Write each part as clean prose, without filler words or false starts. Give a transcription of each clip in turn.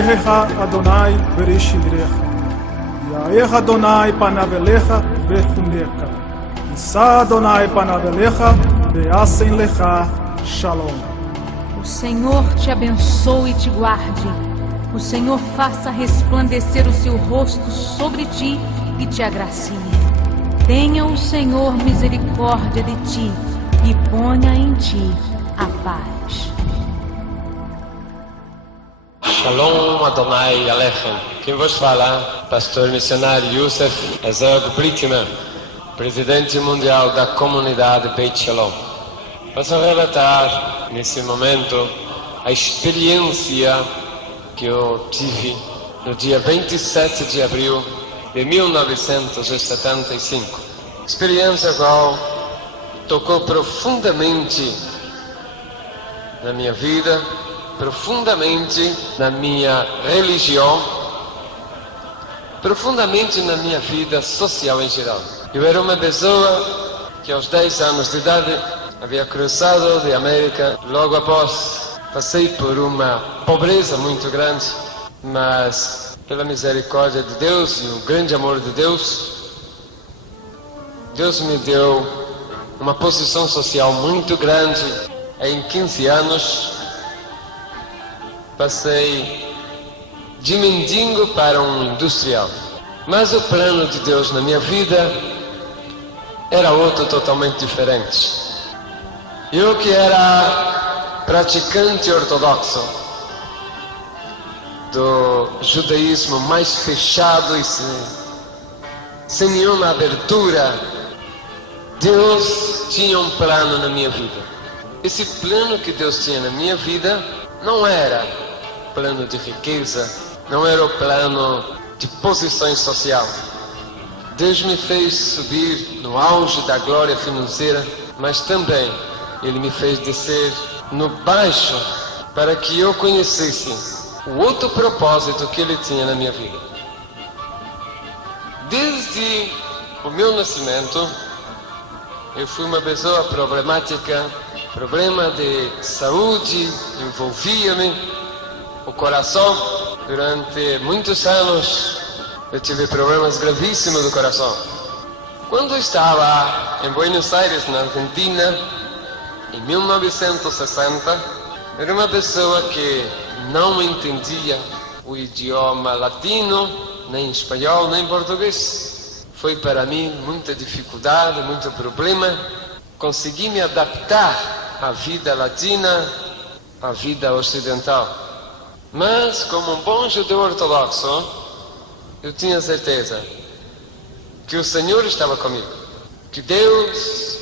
Yehecha Adonai Bereshidrecha. Yaecha Adonai panav elecha vechuneka. Issa Adonai panav elecha ve'asen lecha shalom. O Senhor te abençoe e te guarde. O Senhor faça resplandecer o seu rosto sobre ti e te agracie. Tenha o Senhor misericórdia de ti e ponha em ti a paz. Shalom Adonai Alechem. Quem vos fala, pastor missionário Youssef Herzog Brickman, presidente mundial da comunidade Beit Shalom. Posso relatar nesse momento a experiência que eu tive no dia 27 de abril de 1975. Experiência qual tocou profundamente na minha vida, profundamente na minha religião, profundamente na minha vida social em geral. Eu era uma pessoa que aos 10 anos de idade havia cruzado de América. Logo após, passei por uma pobreza muito grande, mas pela misericórdia de Deus e o grande amor de Deus, Deus me deu uma posição social muito grande. Em 15 anos, passei de mendigo para um industrial. Mas o plano de Deus na minha vida era outro, totalmente diferente. Eu que era praticante ortodoxo do judaísmo mais fechado e sem nenhuma abertura, Deus tinha um plano na minha vida. Esse plano que Deus tinha na minha vida não era plano de riqueza, não era o plano de posição social. Deus me fez subir no auge da glória financeira, mas também Ele me fez descer no baixo para que eu conhecesse o outro propósito que Ele tinha na minha vida. Desde o meu nascimento, eu fui uma pessoa problemática, problema de saúde envolvia-me, o coração. Durante muitos anos eu tive problemas gravíssimos do coração. Quando eu estava em Buenos Aires, na Argentina, em 1960, era uma pessoa que não entendia o idioma latino, nem espanhol, nem português. Foi para mim muita dificuldade, muito problema. Consegui me adaptar à vida latina, à vida ocidental. Mas, como um bom judeu ortodoxo, eu tinha certeza que o Senhor estava comigo, que Deus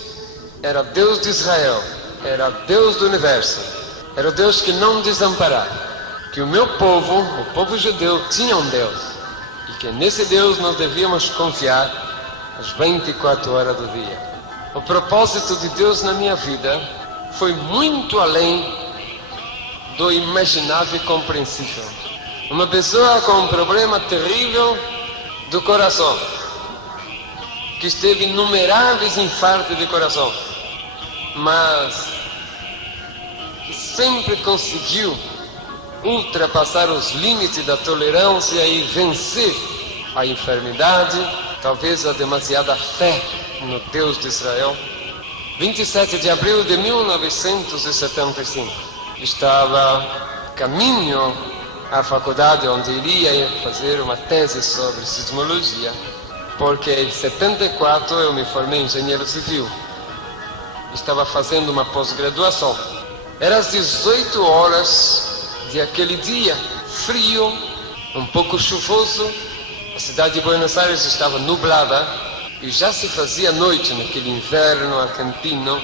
era Deus de Israel, era Deus do universo, era o Deus que não desamparava, que o meu povo, o povo judeu, tinha um Deus, e que nesse Deus nós devíamos confiar as 24 horas do dia. O propósito de Deus na minha vida foi muito além do imaginável e compreensível. Uma pessoa com um problema terrível do coração, que esteve inumeráveis infartos de coração, mas que sempre conseguiu ultrapassar os limites da tolerância e vencer a enfermidade, talvez a demasiada fé no Deus de Israel. 27 de abril de 1975, estava caminho à faculdade onde iria fazer uma tese sobre sismologia, porque em 74 eu me formei engenheiro civil. Estava fazendo uma pós-graduação. Era às 18 horas de aquele dia, frio, um pouco chuvoso. A cidade de Buenos Aires estava nublada e já se fazia noite naquele inverno argentino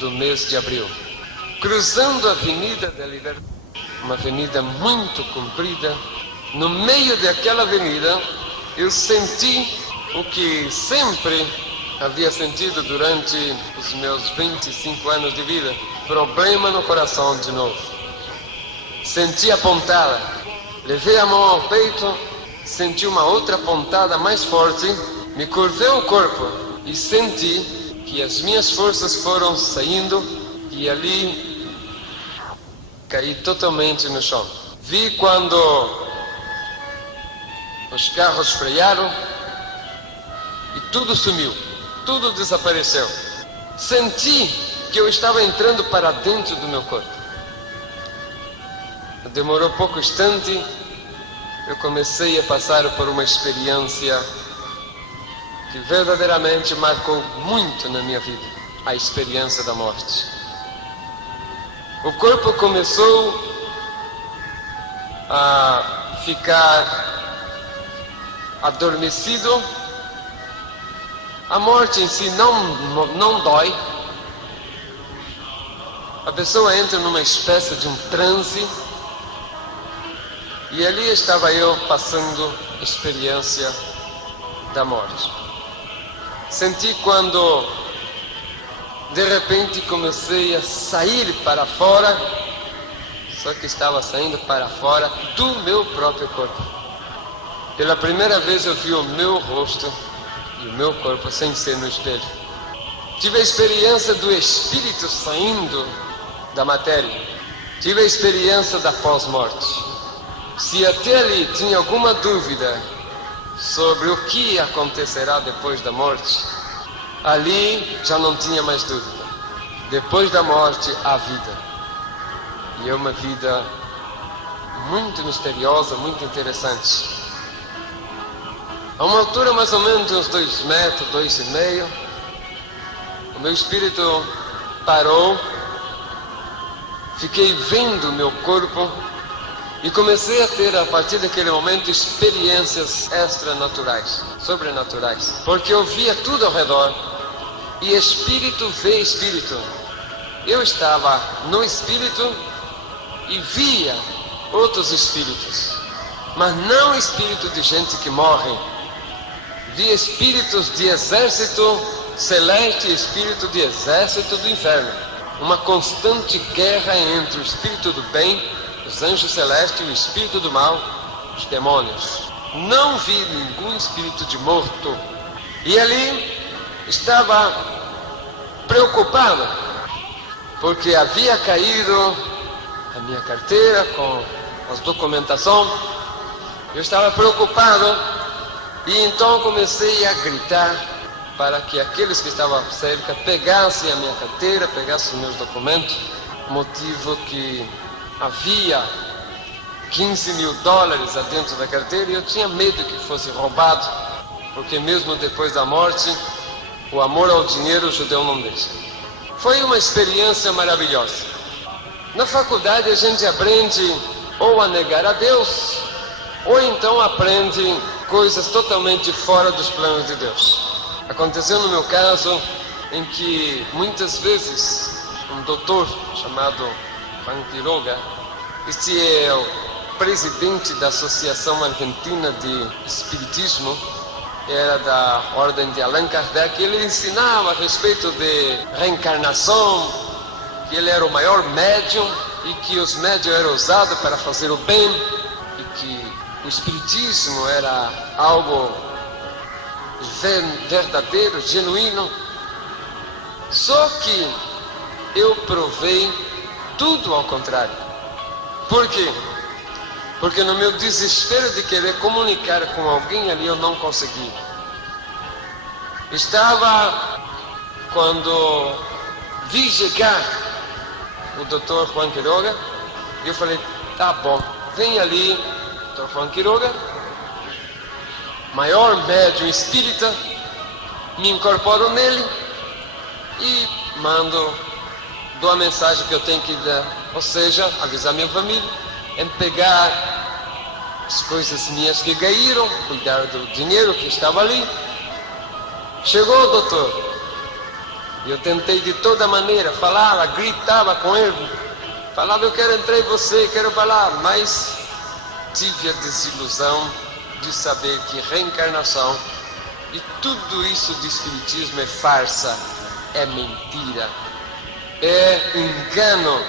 do mês de abril. Cruzando a Avenida da Liberdade, uma avenida muito comprida, no meio daquela avenida eu senti o que sempre havia sentido durante os meus 25 anos de vida: problema no coração de novo. Senti a pontada, levei a mão ao peito, senti uma outra pontada mais forte, me curvei o corpo e senti que as minhas forças foram saindo e ali caí totalmente no chão. Vi quando os carros frearam e tudo sumiu, tudo desapareceu. Senti que eu estava entrando para dentro do meu corpo. Demorou pouco instante, eu comecei a passar por uma experiência que verdadeiramente marcou muito na minha vida, a experiência da morte. O corpo começou a ficar adormecido. A morte em si não dói. A pessoa entra numa espécie de um transe. E ali estava eu passando a experiência da morte. Senti quando de repente comecei a sair para fora, só que estava saindo para fora do meu próprio corpo. Pela primeira vez eu vi o meu rosto e o meu corpo sem ser no espelho. Tive a experiência do espírito saindo da matéria. Tive a experiência da pós-morte. Se até ali tinha alguma dúvida sobre o que acontecerá depois da morte, ali já não tinha mais dúvida. Depois da morte, há vida. E é uma vida muito misteriosa, muito interessante. A uma altura mais ou menos de uns 2 metros, 2,5, o meu espírito parou, fiquei vendo o meu corpo e comecei a ter, a partir daquele momento, experiências extranaturais, sobrenaturais. Porque eu via tudo ao redor e espírito vê espírito. Eu estava no espírito e via outros espíritos, mas não espírito de gente que morre. Via espíritos de exército celeste e espírito de exército do inferno. Uma constante guerra entre o espírito do bem, os anjos celestes, e o espírito do mal, os demônios. Não vi nenhum espírito de morto. E ali estava preocupado, porque havia caído a minha carteira com as documentações. Eu estava preocupado e então comecei a gritar para que aqueles que estavam cerca pegassem a minha carteira, pegassem os meus documentos. Motivo que havia $15.000 dentro da carteira e eu tinha medo que fosse roubado, porque mesmo depois da morte, o amor ao dinheiro o judeu não deixa. Foi uma experiência maravilhosa. Na faculdade a gente aprende ou a negar a Deus, ou então aprende coisas totalmente fora dos planos de Deus. Aconteceu no meu caso em que muitas vezes um doutor chamado Juan Quiroga, este é o presidente da Associação Argentina de Espiritismo, era da ordem de Allan Kardec. Ele ensinava a respeito de reencarnação, que ele era o maior médium e que os médiums eram usados para fazer o bem e que o espiritismo era algo verdadeiro, genuíno. Só que eu provei tudo ao contrário. Por quê? Porque no meu desespero de querer comunicar com alguém ali, eu não consegui. Estava quando vi chegar o Dr. Juan Quiroga, e eu falei, tá bom, vem ali, Dr. Juan Quiroga, maior médium espírita, me incorporo nele e dou a mensagem que eu tenho que dar, ou seja, avisar minha família, em pegar as coisas minhas que caíram, cuidar do dinheiro que estava ali. Chegou o doutor, e eu tentei de toda maneira, falava, gritava com ele, falava, eu quero entrar em você, quero falar, mas tive a desilusão de saber que reencarnação e tudo isso de espiritismo é farsa, é mentira, é engano,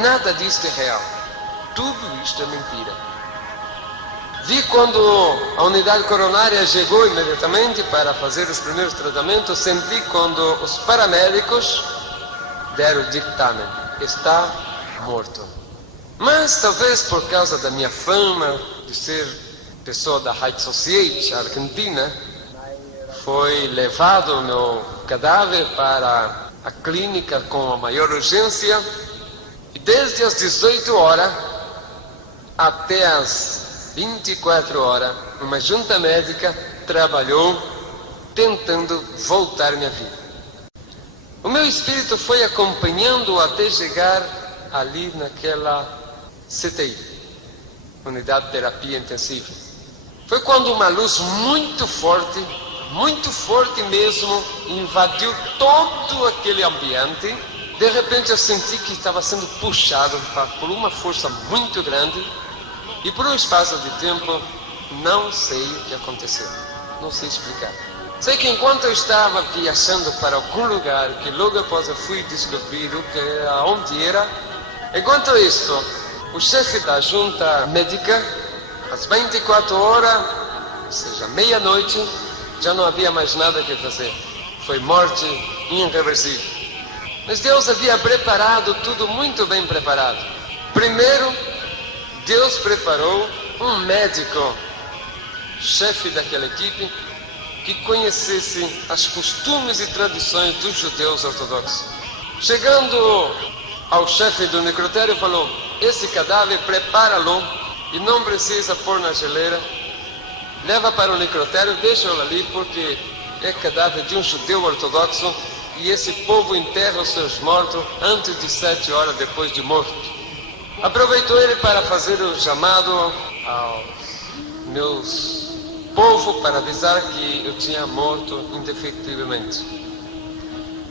nada disso é real, tudo isto é mentira. Vi quando a unidade coronária chegou imediatamente para fazer os primeiros tratamentos, senti quando os paramédicos deram o dictamen, está morto. Mas talvez por causa da minha fama de ser pessoa da High Society Argentina, foi levado o meu cadáver para a clínica com a maior urgência, e desde as 18 horas até as 24 horas, uma junta médica trabalhou tentando voltar minha vida. O meu espírito foi acompanhando até chegar ali naquela CTI, Unidade de Terapia Intensiva. Foi quando uma luz muito forte mesmo, invadiu todo aquele ambiente. De repente eu senti que estava sendo puxado por uma força muito grande, e por um espaço de tempo, não sei o que aconteceu, não sei explicar. Sei que enquanto eu estava viajando para algum lugar, que logo após eu fui descobrir onde era, enquanto isso, o chefe da junta médica, às 24 horas, ou seja, meia-noite, já não havia mais nada que fazer. Foi morte irreversível. Mas Deus havia preparado tudo muito bem preparado. Primeiro, Deus preparou um médico, chefe daquela equipe, que conhecesse as costumes e tradições dos judeus ortodoxos. Chegando ao chefe do necrotério, falou: esse cadáver, prepara-lo e não precisa pôr na geleira. Leva para o necrotério, deixa-o ali, porque é cadáver de um judeu ortodoxo e esse povo enterra os seus mortos antes de 7 horas depois de morto. Aproveitou ele para fazer o chamado aos meus povo para avisar que eu tinha morto indefectivamente.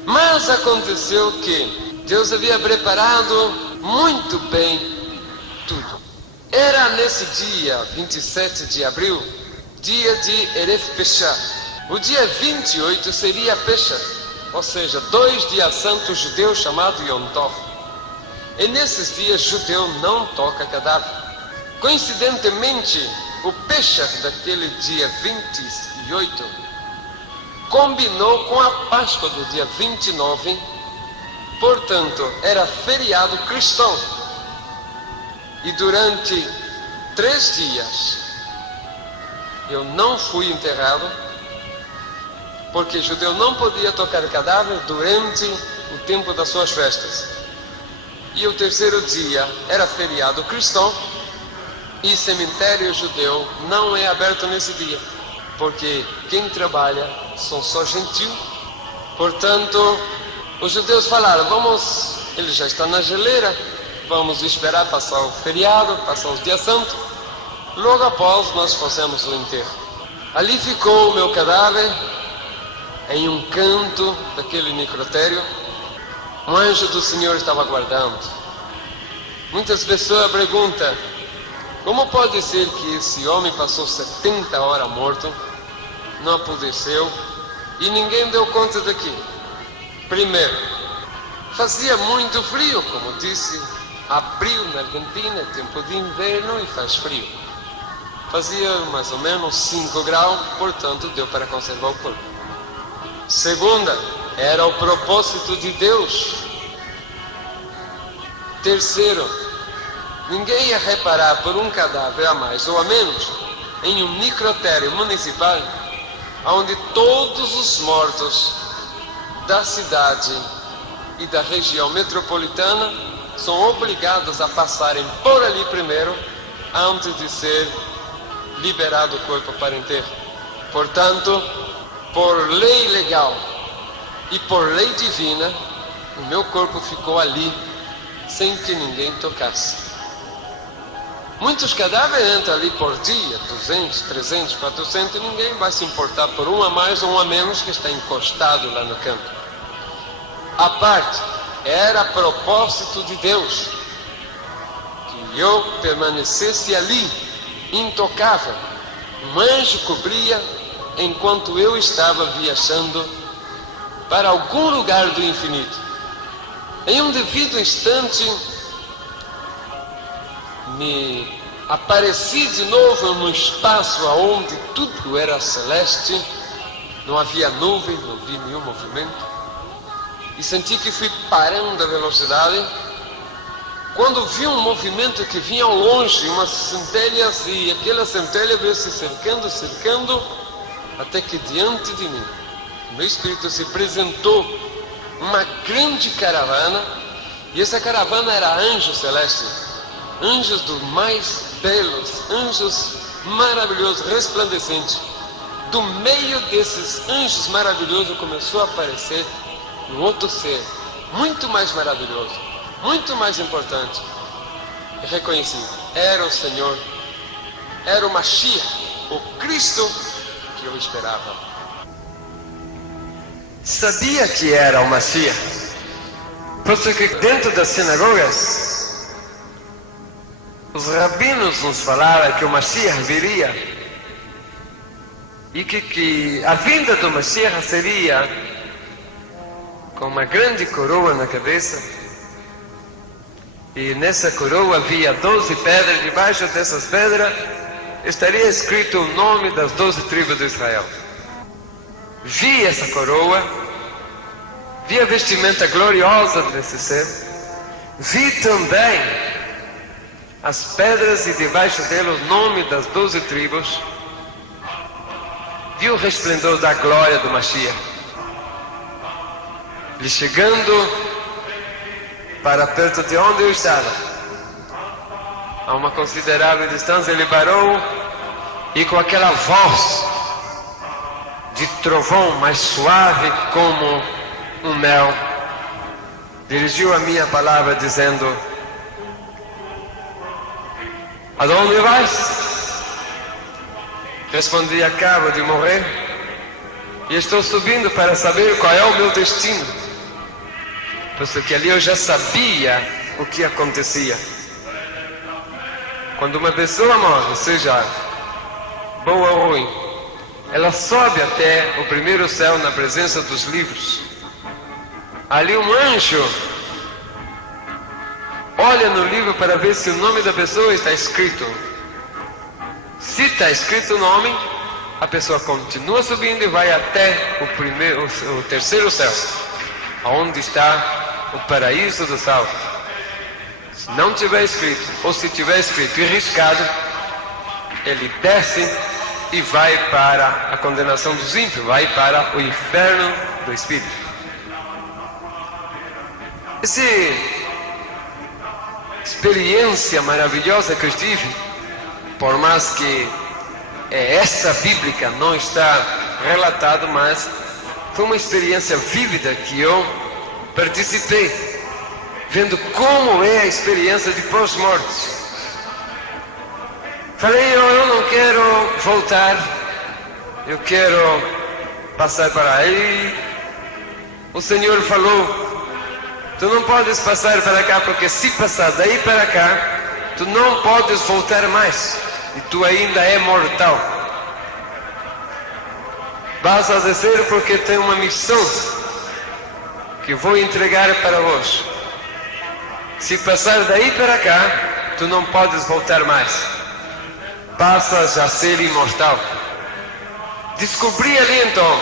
Mas aconteceu que Deus havia preparado muito bem tudo. Era nesse dia 27 de abril, dia de Erev Pesach. O dia 28 seria Pesach, ou seja, 2 dias santos judeus chamados Yom Tov. E nesses dias judeu não toca cadáver. Coincidentemente, o Pesach daquele dia 28 combinou com a Páscoa do dia 29, portanto, era feriado cristão. E durante 3 dias eu não fui enterrado, porque judeu não podia tocar cadáver durante o tempo das suas festas. E o terceiro dia era feriado cristão, e cemitério judeu não é aberto nesse dia, porque quem trabalha são só gentios. Portanto, os judeus falaram: ele já está na geleira, vamos esperar passar o feriado, passar os dias santos, logo após nós fazemos o enterro. Ali ficou o meu cadáver, em um canto daquele necrotério. Um anjo do Senhor estava guardando. Muitas pessoas perguntam: como pode ser que esse homem passou 70 horas morto, não apodreceu e ninguém deu conta daquilo? Primeiro, fazia muito frio, como disse, abril na Argentina é tempo de inverno e faz frio. Fazia mais ou menos 5 graus, portanto deu para conservar o corpo. Segunda, era o propósito de Deus. Terceiro, ninguém ia reparar por um cadáver a mais ou a menos em um necrotério municipal, onde todos os mortos da cidade e da região metropolitana são obrigados a passarem por ali primeiro, antes de ser liberado o corpo para enterro. Portanto, por lei legal e por lei divina, o meu corpo ficou ali, sem que ninguém tocasse. Muitos cadáveres entram ali por dia, 200, 300, 400, e ninguém vai se importar por um a mais ou um a menos que está encostado lá no campo. A parte, era propósito de Deus que eu permanecesse ali, intocável. Um anjo cobria enquanto eu estava viajando para algum lugar do infinito. Em um devido instante, me apareci de novo num espaço onde tudo era celeste, não havia nuvem, não vi nenhum movimento, e senti que fui parando a velocidade, quando viu um movimento que vinha ao longe, umas centelhas, e aquela centelha veio se cercando, até que diante de mim, no meu espírito, se apresentou uma grande caravana, e essa caravana era anjos celestes, anjos dos mais belos, anjos maravilhosos, resplandecentes. Do meio desses anjos maravilhosos começou a aparecer um outro ser, muito mais maravilhoso, muito mais importante. E reconheci, era o Senhor, era o Mashiach, o Cristo que eu esperava. Sabia que era o Mashiach, posto que dentro das sinagogas, os rabinos nos falaram que o Mashiach viria, e que a vinda do Mashiach seria com uma grande coroa na cabeça, e nessa coroa havia 12 pedras, debaixo dessas pedras estaria escrito o nome das 12 tribos de Israel. Vi essa coroa, vi a vestimenta gloriosa desse ser, vi também as pedras e debaixo dela o nome das 12 tribos, vi o resplendor da glória do Mashiach. Ele chegando para perto de onde eu estava, a uma considerável distância, ele parou e com aquela voz de trovão mais suave como um mel, dirigiu a minha palavra dizendo: aonde vais? Respondi: acabo de morrer e estou subindo para saber qual é o meu destino, posto que ali eu já sabia o que acontecia. Quando uma pessoa morre, seja boa ou ruim, ela sobe até o primeiro céu na presença dos livros. Ali um anjo olha no livro para ver se o nome da pessoa está escrito. Se está escrito o nome, a pessoa continua subindo e vai até o terceiro céu, onde está o paraíso do salvo. Se não tiver escrito, ou se tiver escrito e riscado, ele desce e vai para a condenação dos ímpios, vai para o inferno do Espírito. Essa experiência maravilhosa que eu tive, por mais que essa bíblica não está relatado, mas foi uma experiência vívida que eu participei, vendo como é a experiência de pós-morte. Falei: eu não quero voltar, eu quero passar para aí. O Senhor falou: tu não podes passar para cá, porque se passar daí para cá, tu não podes voltar mais, e tu ainda é mortal. Vas a descer porque tem uma missão que vou entregar para vós. Se passar daí para cá, tu não podes voltar mais, passas a ser imortal. Descobri ali então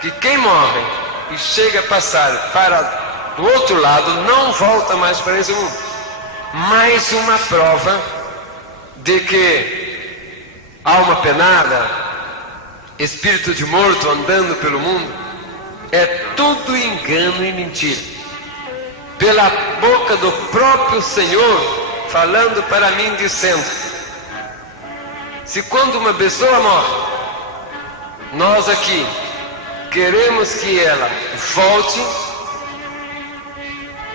que quem morre e chega a passar para o outro lado não volta mais para esse mundo. Mais uma prova de que alma penada, espírito de morto andando pelo mundo, é tudo engano e mentira. Pela boca do próprio Senhor falando para mim, dizendo: se quando uma pessoa morre, nós aqui queremos que ela volte,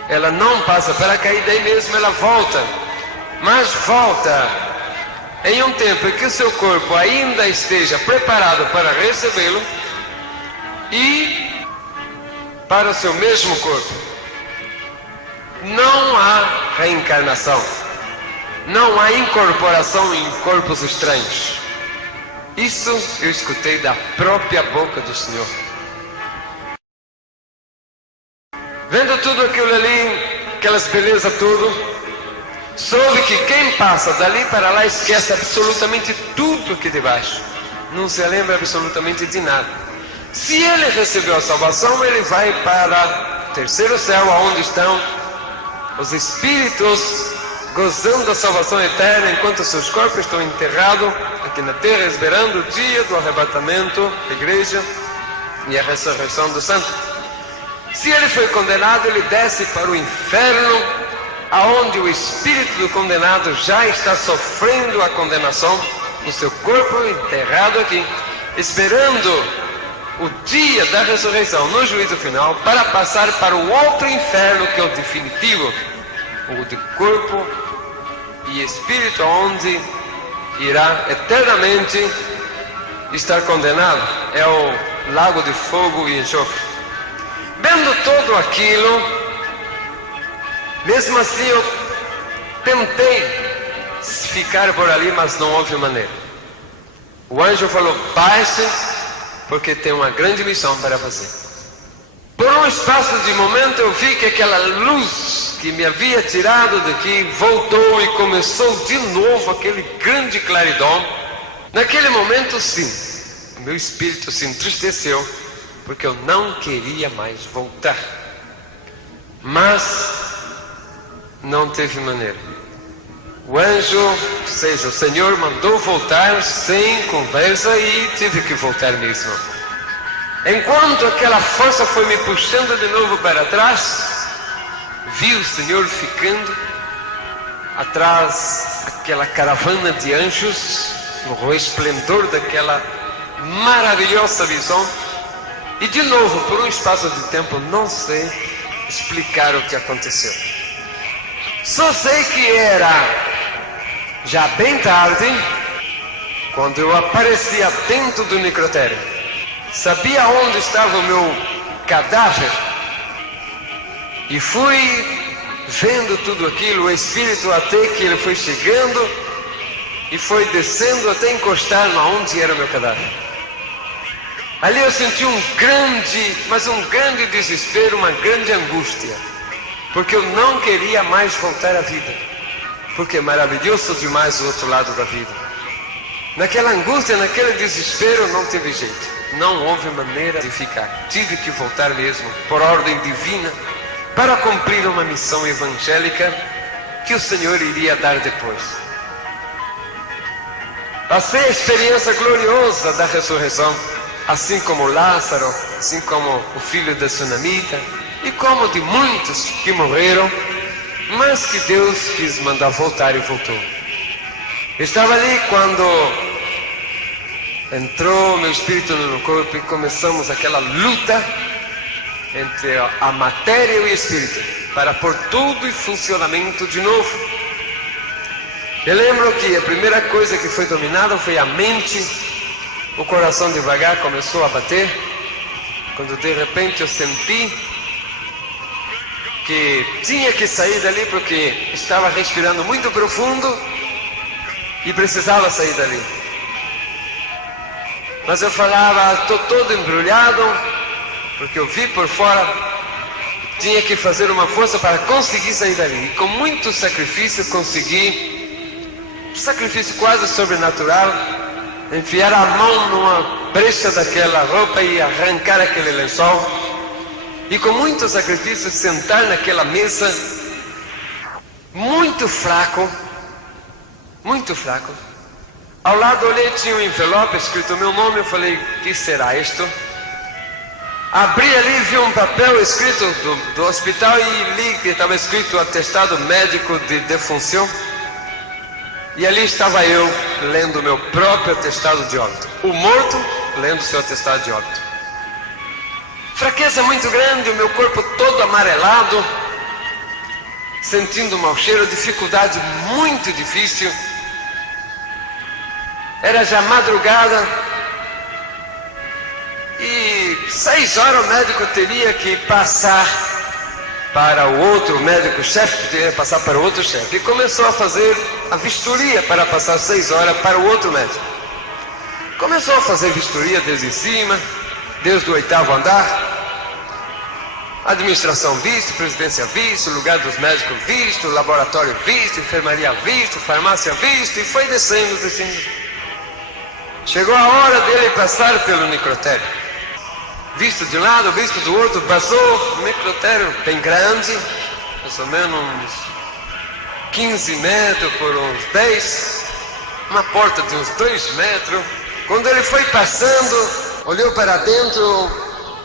ela não passa para cá, e daí mesmo ela volta, mas volta em um tempo em que o seu corpo ainda esteja preparado para recebê-lo, e para o seu mesmo corpo. Não há reencarnação, não há incorporação em corpos estranhos. Isso eu escutei da própria boca do Senhor. Vendo tudo aquilo ali, aquelas belezas tudo, soube que quem passa dali para lá esquece absolutamente tudo aqui debaixo, não se lembra absolutamente de nada. Se ele recebeu a salvação, ele vai para o terceiro céu, onde estão os espíritos gozando da salvação eterna enquanto seus corpos estão enterrados aqui na terra, esperando o dia do arrebatamento da igreja e a ressurreição do santo. Se ele foi condenado, ele desce para o inferno, aonde o espírito do condenado já está sofrendo a condenação no seu corpo enterrado aqui, esperando o dia da ressurreição no juízo final, para passar para o outro inferno, que é o definitivo, o de corpo e espírito, onde irá eternamente estar condenado. É o lago de fogo e enxofre. Vendo tudo aquilo, mesmo assim eu tentei ficar por ali, mas não houve maneira. O anjo falou: baixe, porque tem uma grande missão para fazer. Por um espaço de momento eu vi que aquela luz que me havia tirado daqui voltou e começou de novo aquele grande claridom. Naquele momento, sim, o meu espírito se entristeceu, porque eu não queria mais voltar. Mas não teve maneira. O anjo, ou seja, o Senhor mandou voltar sem conversa e tive que voltar mesmo. Enquanto aquela força foi me puxando de novo para trás, vi o Senhor ficando atrás daquela caravana de anjos, no resplendor daquela maravilhosa visão. E de novo, por um espaço de tempo, não sei explicar o que aconteceu. Só sei que era já bem tarde, quando eu aparecia dentro do necrotério. Sabia onde estava o meu cadáver e fui vendo tudo aquilo, o espírito, até que ele foi chegando e foi descendo até encostar onde era o meu cadáver. Ali eu senti um grande desespero, uma grande angústia, porque eu não queria mais voltar à vida, porque é maravilhoso demais o outro lado da vida. Naquela angústia, naquele desespero, não teve jeito. Não houve maneira de ficar. Tive que voltar mesmo, por ordem divina, para cumprir uma missão evangélica que o Senhor iria dar depois. Passei a experiência gloriosa da ressurreição, assim como Lázaro, assim como o filho da Sunamita, e como de muitos que morreram, mas que Deus quis mandar voltar e voltou. Estava ali quando entrou meu espírito no meu corpo e começamos aquela luta entre a matéria e o espírito para pôr tudo em funcionamento de novo. Eu lembro que a primeira coisa que foi dominada foi a mente. O coração devagar começou a bater, quando de repente eu senti que tinha que sair dali, porque estava respirando muito profundo e precisava sair dali. Mas eu falava: estou todo embrulhado, porque eu vi por fora, tinha que fazer uma força para conseguir sair dali. E com muito sacrifício consegui, sacrifício quase sobrenatural, enfiar a mão numa brecha daquela roupa e arrancar aquele lençol. E com muito sacrifício sentar naquela mesa, muito fraco. Ao lado olhei, tinha um envelope escrito meu nome. Eu falei: o que será isto? Abri ali, vi um papel escrito do hospital e li que estava escrito atestado médico de defunção. E ali estava eu, lendo o meu próprio atestado de óbito. O morto lendo seu atestado de óbito. Fraqueza muito grande, o meu corpo todo amarelado, sentindo mau cheiro, dificuldade muito difícil. Era já madrugada e 6 horas o médico teria que passar para o outro médico chefe, teria que passar para o outro chefe. E começou a fazer a vistoria para passar 6 horas para o outro médico. Começou a fazer vistoria desde cima, desde o 8º andar. Administração visto, presidência visto, lugar dos médicos visto, laboratório visto, enfermaria visto, farmácia visto, e foi descendo. Chegou a hora dele passar pelo necrotério. Visto de um lado, visto do outro, passou o necrotério bem grande, mais ou menos uns 15 metros por uns 10, uma porta de uns 2 metros. Quando ele foi passando, olhou para dentro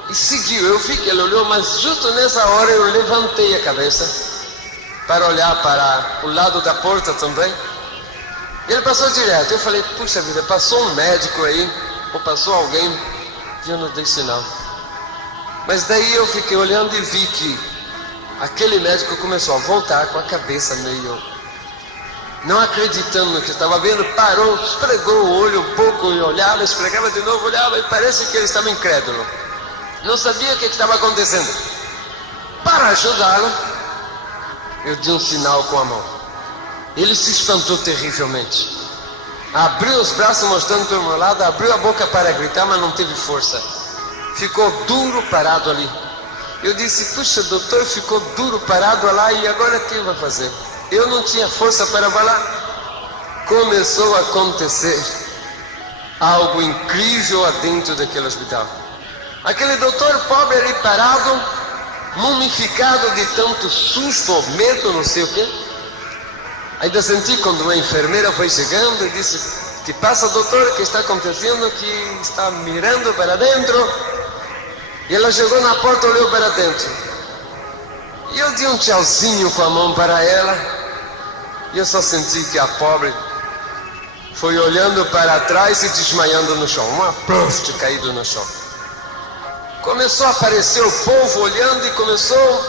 e seguiu. Eu vi que ele olhou, mas justo nessa hora eu levantei a cabeça para olhar para o lado da porta também. Ele passou direto. Eu falei, puxa vida, passou um médico aí, ou passou alguém, e eu não dei sinal. Mas daí eu fiquei olhando e vi que aquele médico começou a voltar com a cabeça meio não acreditando no que estava vendo, parou, esfregou o olho um pouco e olhava, esfregava de novo, olhava, e parece que ele estava incrédulo. Não sabia o que estava acontecendo. Para ajudá-lo, eu dei um sinal com a mão. Ele se espantou terrivelmente. Abriu os braços mostrando para o meu lado, abriu a boca para gritar, mas não teve força. Ficou duro parado ali. Eu disse, puxa, doutor, ficou duro parado lá, e agora o que ele vai fazer? Eu não tinha força para falar. Começou a acontecer algo incrível dentro daquele hospital. Aquele doutor pobre ali parado, mumificado de tanto susto, medo, não sei o quê. Ainda senti quando uma enfermeira foi chegando e disse, que passa, doutor, que está acontecendo, que está mirando para dentro. E ela chegou na porta, olhou para dentro. E eu dei um tchauzinho com a mão para ela. E eu só senti que a pobre foi olhando para trás e desmaiando no chão. Uma prost caído no chão. Começou a aparecer o povo olhando e começou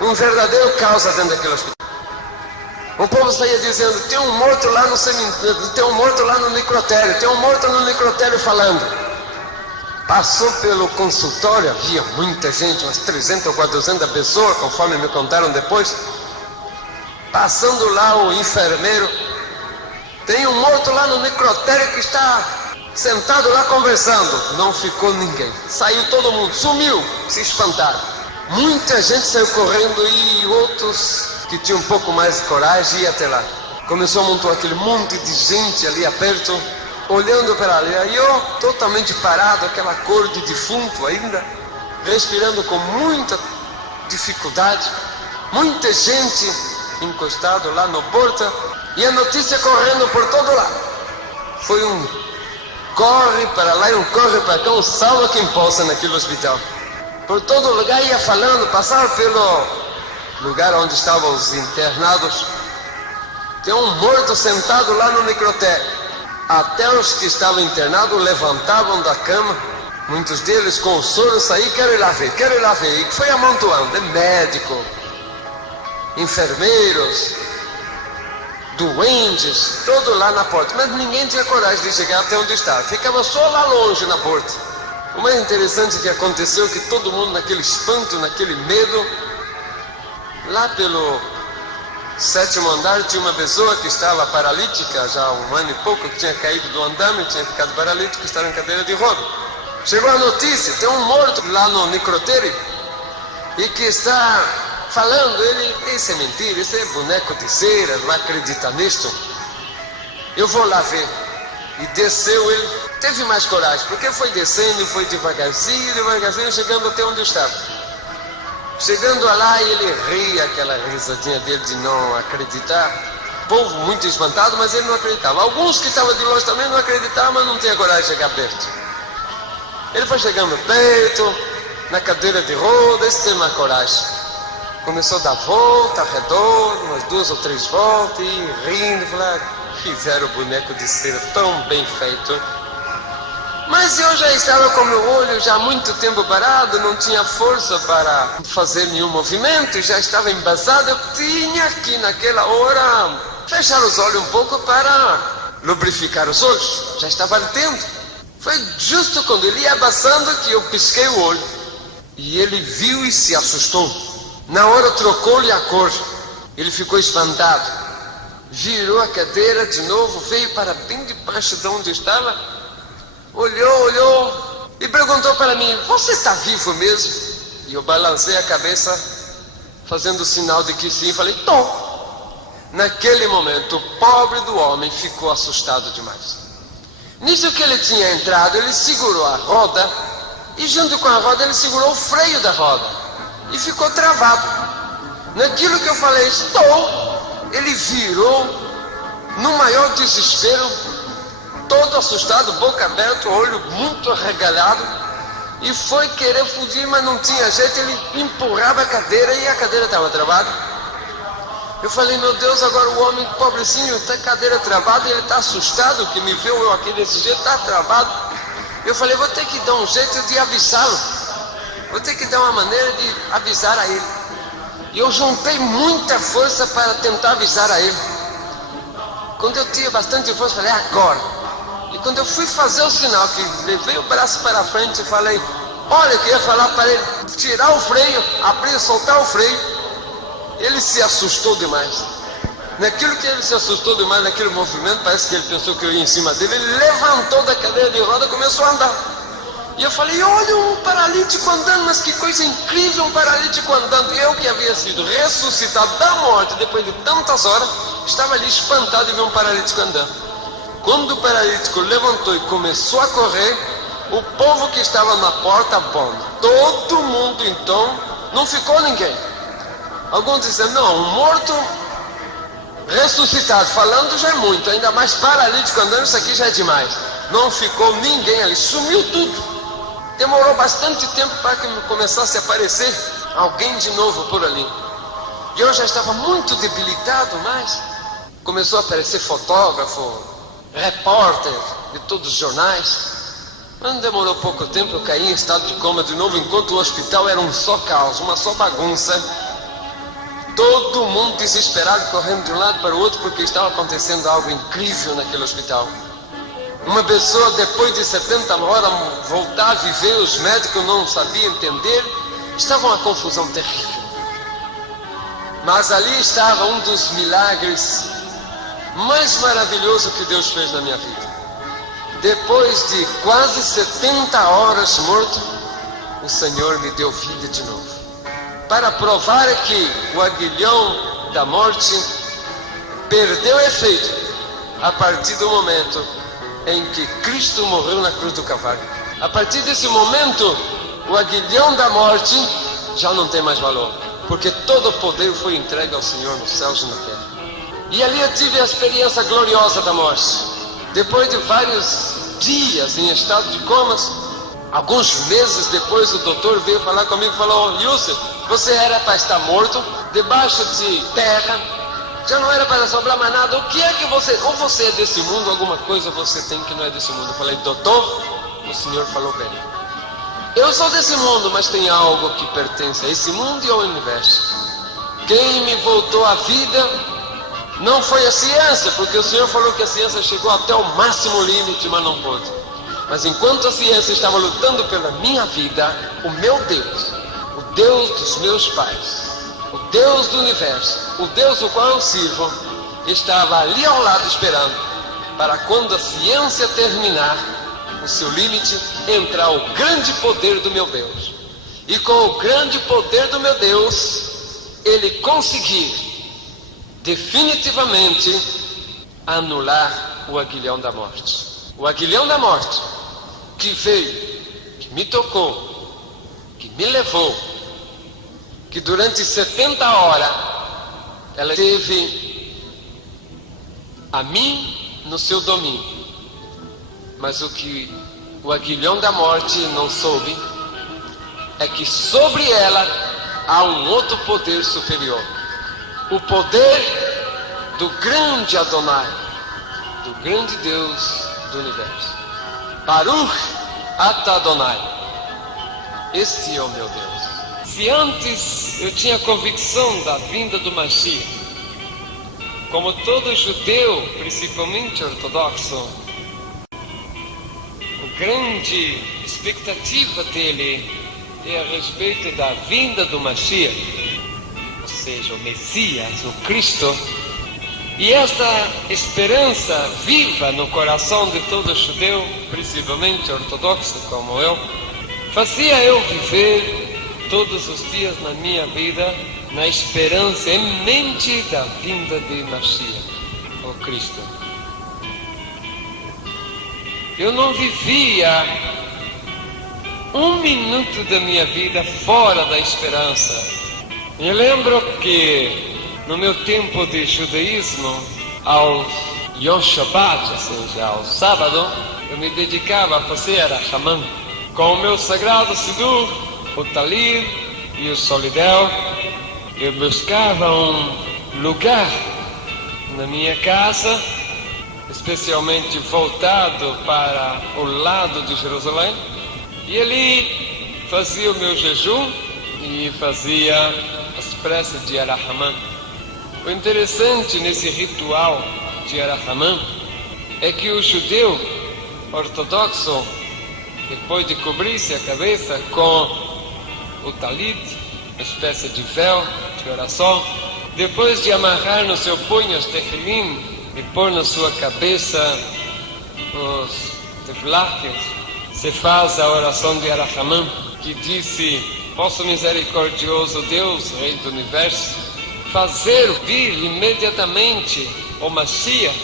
um verdadeiro caos dentro daquele hospital. O povo saía dizendo, tem um morto lá no cemitério, tem um morto lá no necrotério, tem um morto no necrotério falando. Passou pelo consultório, havia muita gente, umas 300 ou 400 pessoas, conforme me contaram depois. Passando lá o enfermeiro, tem um morto lá no necrotério que está sentado lá conversando. Não ficou ninguém, saiu todo mundo, sumiu, se espantaram. Muita gente saiu correndo e outros que tinham um pouco mais de coragem iam até lá. Começou a montar aquele monte de gente ali perto, olhando para ali. Aí eu, totalmente parado, aquela cor de defunto ainda, respirando com muita dificuldade. Muita gente encostado lá no porta e a notícia correndo por todo lado. Foi um corre para lá e um corre para cá, um salva quem possa naquele hospital. Por todo lugar ia falando, passava pelo lugar onde estavam os internados. Tem um morto sentado lá no necrotério. Até os que estavam internados levantavam da cama, muitos deles com o soro saíram, quero ir lá ver, quero ir lá ver. E foi amontoando, médico, enfermeiros, doentes, todo lá na porta. Mas ninguém tinha coragem de chegar até onde estava, ficava só lá longe na porta. O mais interessante que aconteceu é que todo mundo naquele espanto, naquele medo, lá pelo 7º andar tinha uma pessoa que estava paralítica, já há 1 ano e pouco, que tinha caído do andame, tinha ficado paralítico, estava em cadeira de roda. Chegou a notícia, tem um morto lá no necrotério e que está falando, isso é mentira, isso é boneco de cera, não acredita nisto. Eu vou lá ver. E desceu ele, teve mais coragem, porque foi descendo e foi devagarzinho, chegando até onde eu estava. Chegando lá, ele ria, aquela risadinha dele de não acreditar. O povo muito espantado, mas ele não acreditava. Alguns que estavam de longe também não acreditavam, mas não tinha coragem de chegar perto. Ele foi chegando perto, na cadeira de rodas, sem mais coragem. Começou a dar volta ao redor, umas 2 ou 3 voltas, e rindo, falando, fizeram o boneco de cera tão bem feito. Mas eu já estava com meu olho já há muito tempo parado, não tinha força para fazer nenhum movimento, já estava embasado. Eu tinha que naquela hora fechar os olhos um pouco para lubrificar os olhos, já estava ardendo. Foi justo quando ele ia passando que eu pisquei o olho e ele viu e se assustou. Na hora trocou-lhe a cor, ele ficou espantado, virou a cadeira de novo, veio para bem debaixo de onde estava, olhou e perguntou para mim, você está vivo mesmo? E eu balancei a cabeça, fazendo sinal de que sim, falei, tô. Naquele momento, o pobre do homem ficou assustado demais. Nisso que ele tinha entrado, ele segurou a roda, e junto com a roda ele segurou o freio da roda, e ficou travado. Naquilo que eu falei, estou, ele virou no maior desespero, todo assustado, boca aberta, olho muito arregalado, e foi querer fugir, mas não tinha jeito. Ele empurrava a cadeira e a cadeira estava travada. Eu falei, meu Deus, agora o homem pobrecinho está cadeira travada e ele está assustado, que me viu eu aqui desse jeito, está travado. Eu falei, vou ter que dar um jeito de avisá-lo, vou ter que dar uma maneira de avisar a ele. E eu juntei muita força para tentar avisar a ele. Quando eu tinha bastante força, falei, agora. E quando eu fui fazer o sinal, que levei o braço para frente e falei, olha, eu queria falar para ele tirar o freio, abrir, soltar o freio. Ele se assustou demais. Naquilo que ele se assustou demais, naquele movimento, parece que ele pensou que eu ia em cima dele. Ele levantou da cadeira de roda e começou a andar. E eu falei, olha um paralítico andando, mas que coisa incrível, um paralítico andando. Eu que havia sido ressuscitado da morte depois de tantas horas, estava ali espantado de ver um paralítico andando. Quando o paralítico levantou e começou a correr, o povo que estava na porta, bom, todo mundo então, não ficou ninguém. Alguns dizem, não, um morto ressuscitado, falando já é muito, ainda mais paralítico andando, isso aqui já é demais. Não ficou ninguém ali, sumiu tudo. Demorou bastante tempo para que começasse a aparecer alguém de novo por ali. E eu já estava muito debilitado, mas começou a aparecer fotógrafo, repórter de todos os jornais. Mas não demorou pouco tempo, eu caí em estado de coma de novo, enquanto o hospital era um só caos, uma só bagunça. Todo mundo desesperado, correndo de um lado para o outro, porque estava acontecendo algo incrível naquele hospital. Uma pessoa, depois de 70 horas, voltar a viver, os médicos não sabiam entender, estava uma confusão terrível. Mas ali estava um dos milagres mais maravilhosos que Deus fez na minha vida. Depois de quase 70 horas morto, o Senhor me deu vida de novo. Para provar que o aguilhão da morte perdeu efeito a partir do momento em que Cristo morreu na cruz do Calvário. A partir desse momento, o aguilhão da morte já não tem mais valor, porque todo o poder foi entregue ao Senhor nos céus e na terra. E ali eu tive a experiência gloriosa da morte. Depois de vários dias em estado de comas, alguns meses depois, o doutor veio falar comigo e falou, Yusuf, você era para estar morto, debaixo de terra, já não era para sobrar mais nada. O que é que você, ou você é desse mundo, alguma coisa você tem que não é desse mundo. Eu falei, doutor, o senhor falou bem. Eu sou desse mundo, mas tem algo que pertence a esse mundo e ao universo. Quem me voltou à vida não foi a ciência, porque o senhor falou que a ciência chegou até o máximo limite, mas não pôde. Mas enquanto a ciência estava lutando pela minha vida, o meu Deus, o Deus dos meus pais, o Deus do universo, o Deus do qual eu sirvo, estava ali ao lado esperando, para quando a ciência terminar o seu limite, entrar o grande poder do meu Deus. E com o grande poder do meu Deus, ele conseguir definitivamente anular o aguilhão da morte. O aguilhão da morte que veio, que me tocou, que me levou, que durante 70 horas ela teve a mim no seu domínio. Mas o que o aguilhão da morte não soube é que sobre ela há um outro poder superior. O poder do grande Adonai, do grande Deus do universo. Baruch Ata Adonai. Este é o meu Deus. Se antes eu tinha convicção da vinda do Mashiach, como todo judeu, principalmente ortodoxo, a grande expectativa dele é a respeito da vinda do Mashiach, ou seja, o Messias, o Cristo. E esta esperança viva no coração de todo judeu, principalmente ortodoxo como eu, fazia eu viver todos os dias na minha vida na esperança eminente da vinda de Mashiach, o Cristo. Eu não vivia um minuto da minha vida fora da esperança Me lembro que no meu tempo de judaísmo, ao Yom Shabbat, ou seja, ao sábado, eu me dedicava a fazer Arachamã com o meu sagrado Sidur, o Talir e o Solidel. Eu buscava um lugar na minha casa, especialmente voltado para o lado de Jerusalém, e ali fazia o meu jejum e fazia as preces de Arachamã. O interessante nesse ritual de Arachamã é que o judeu ortodoxo, depois de cobrir-se a cabeça com o talit, uma espécie de véu de oração, depois de amarrar no seu punho os tefilim e pôr na sua cabeça os tefláquios, se faz a oração de Arachamã, que disse: vosso misericordioso Deus, Rei do Universo, fazer vir imediatamente o Mashiach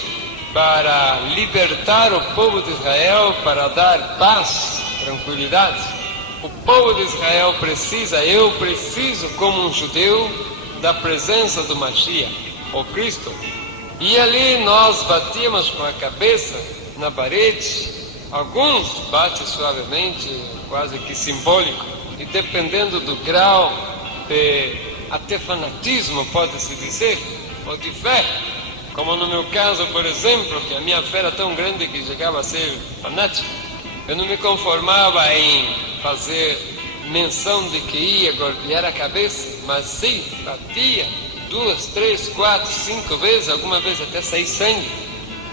para libertar o povo de Israel, para dar paz, tranquilidade. O povo de Israel precisa, eu preciso, como um judeu, da presença do Mashiach, o Cristo. E ali nós batíamos com a cabeça na parede, alguns batem suavemente, quase que simbólico, e dependendo do grau de até fanatismo, pode-se dizer, ou de fé, como no meu caso, por exemplo, que a minha fé era tão grande que chegava a ser fanático. Eu não me conformava em fazer menção de que ia golpear a cabeça, mas sim, batia 2, 3, 4, 5 vezes, alguma vez até sair sangue.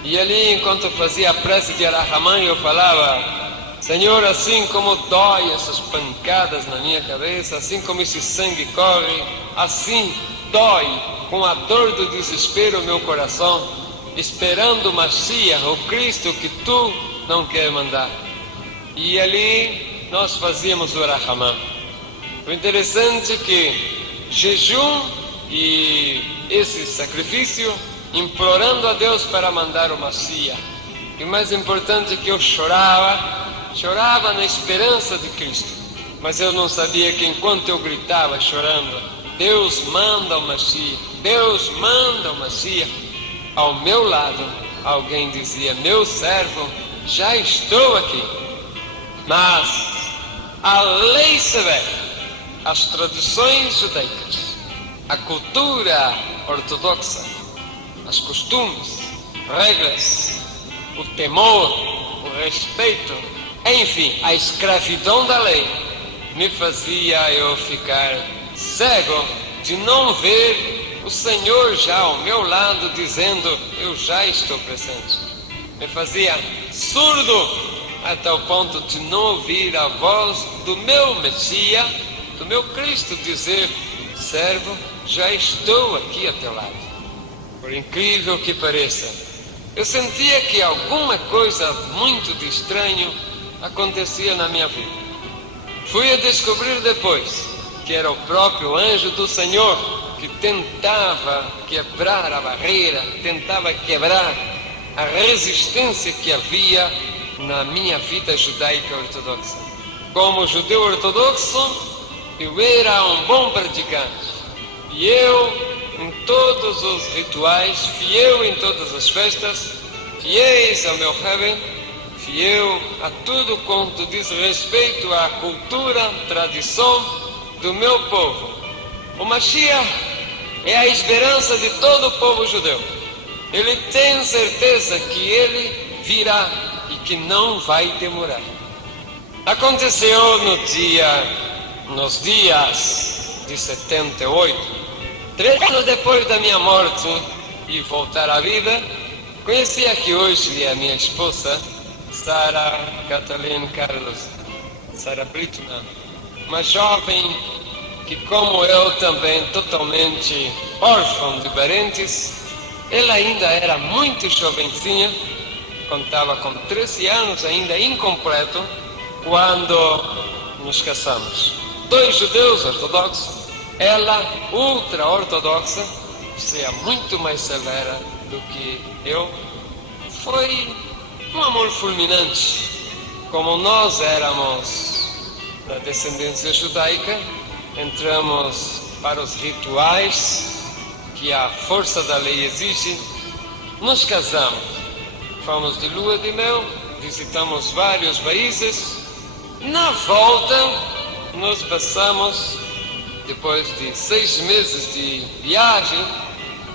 E ali, enquanto fazia a prece de Arachamã, eu falava: Senhor, assim como dói essas pancadas na minha cabeça, assim como esse sangue corre, assim dói com a dor do desespero o meu coração, esperando o Mashiach, o Cristo que tu não quer mandar. E ali nós fazíamos o Arachamã. O interessante é que jejum e esse sacrifício, implorando a Deus para mandar o Mashiach. E o mais importante é que eu chorava na esperança de Cristo. Mas eu não sabia que enquanto eu gritava chorando: Deus manda o Mashiach, Deus manda o Mashiach, ao meu lado alguém dizia: meu servo, já estou aqui. Mas a lei severa, as tradições judaicas, a cultura ortodoxa, os costumes, regras, o temor, o respeito, enfim, a escravidão da lei me fazia eu ficar cego de não ver o Senhor já ao meu lado dizendo: eu já estou presente. Me fazia surdo até o ponto de não ouvir a voz do meu Messias, do meu Cristo dizer: servo, já estou aqui a teu lado. Por incrível que pareça, eu sentia que alguma coisa muito de estranho acontecia na minha vida. Fui a descobrir depois que era o próprio anjo do Senhor que tentava quebrar a barreira, tentava quebrar a resistência que havia na minha vida judaica ortodoxa. Como judeu ortodoxo, eu era um bom praticante. E eu, em todos os rituais, fiel em todas as festas, fiéis ao meu Rebbe, fiel a tudo quanto diz respeito à cultura, tradição do meu povo. O Mashiach é a esperança de todo o povo judeu. Ele tem certeza que ele virá e que não vai demorar. Aconteceu nos dias de 78, 3 anos depois da minha morte e voltar à vida, conheci aqui hoje a minha esposa, Sara Kathleen Carlos, Sara Britman, uma jovem que, como eu também, totalmente órfã de parentes. Ela ainda era muito jovencinha, contava com 13 anos, ainda incompleto, quando nos casamos. 2 judeus ortodoxos, ela ultra-ortodoxa, ou seja, muito mais severa do que eu. Foi um amor fulminante. Como nós éramos da descendência judaica, entramos para os rituais que a força da lei exige, nos casamos. Fomos de lua de mel, visitamos vários países. Na volta, nós passamos, depois de 6 meses de viagem,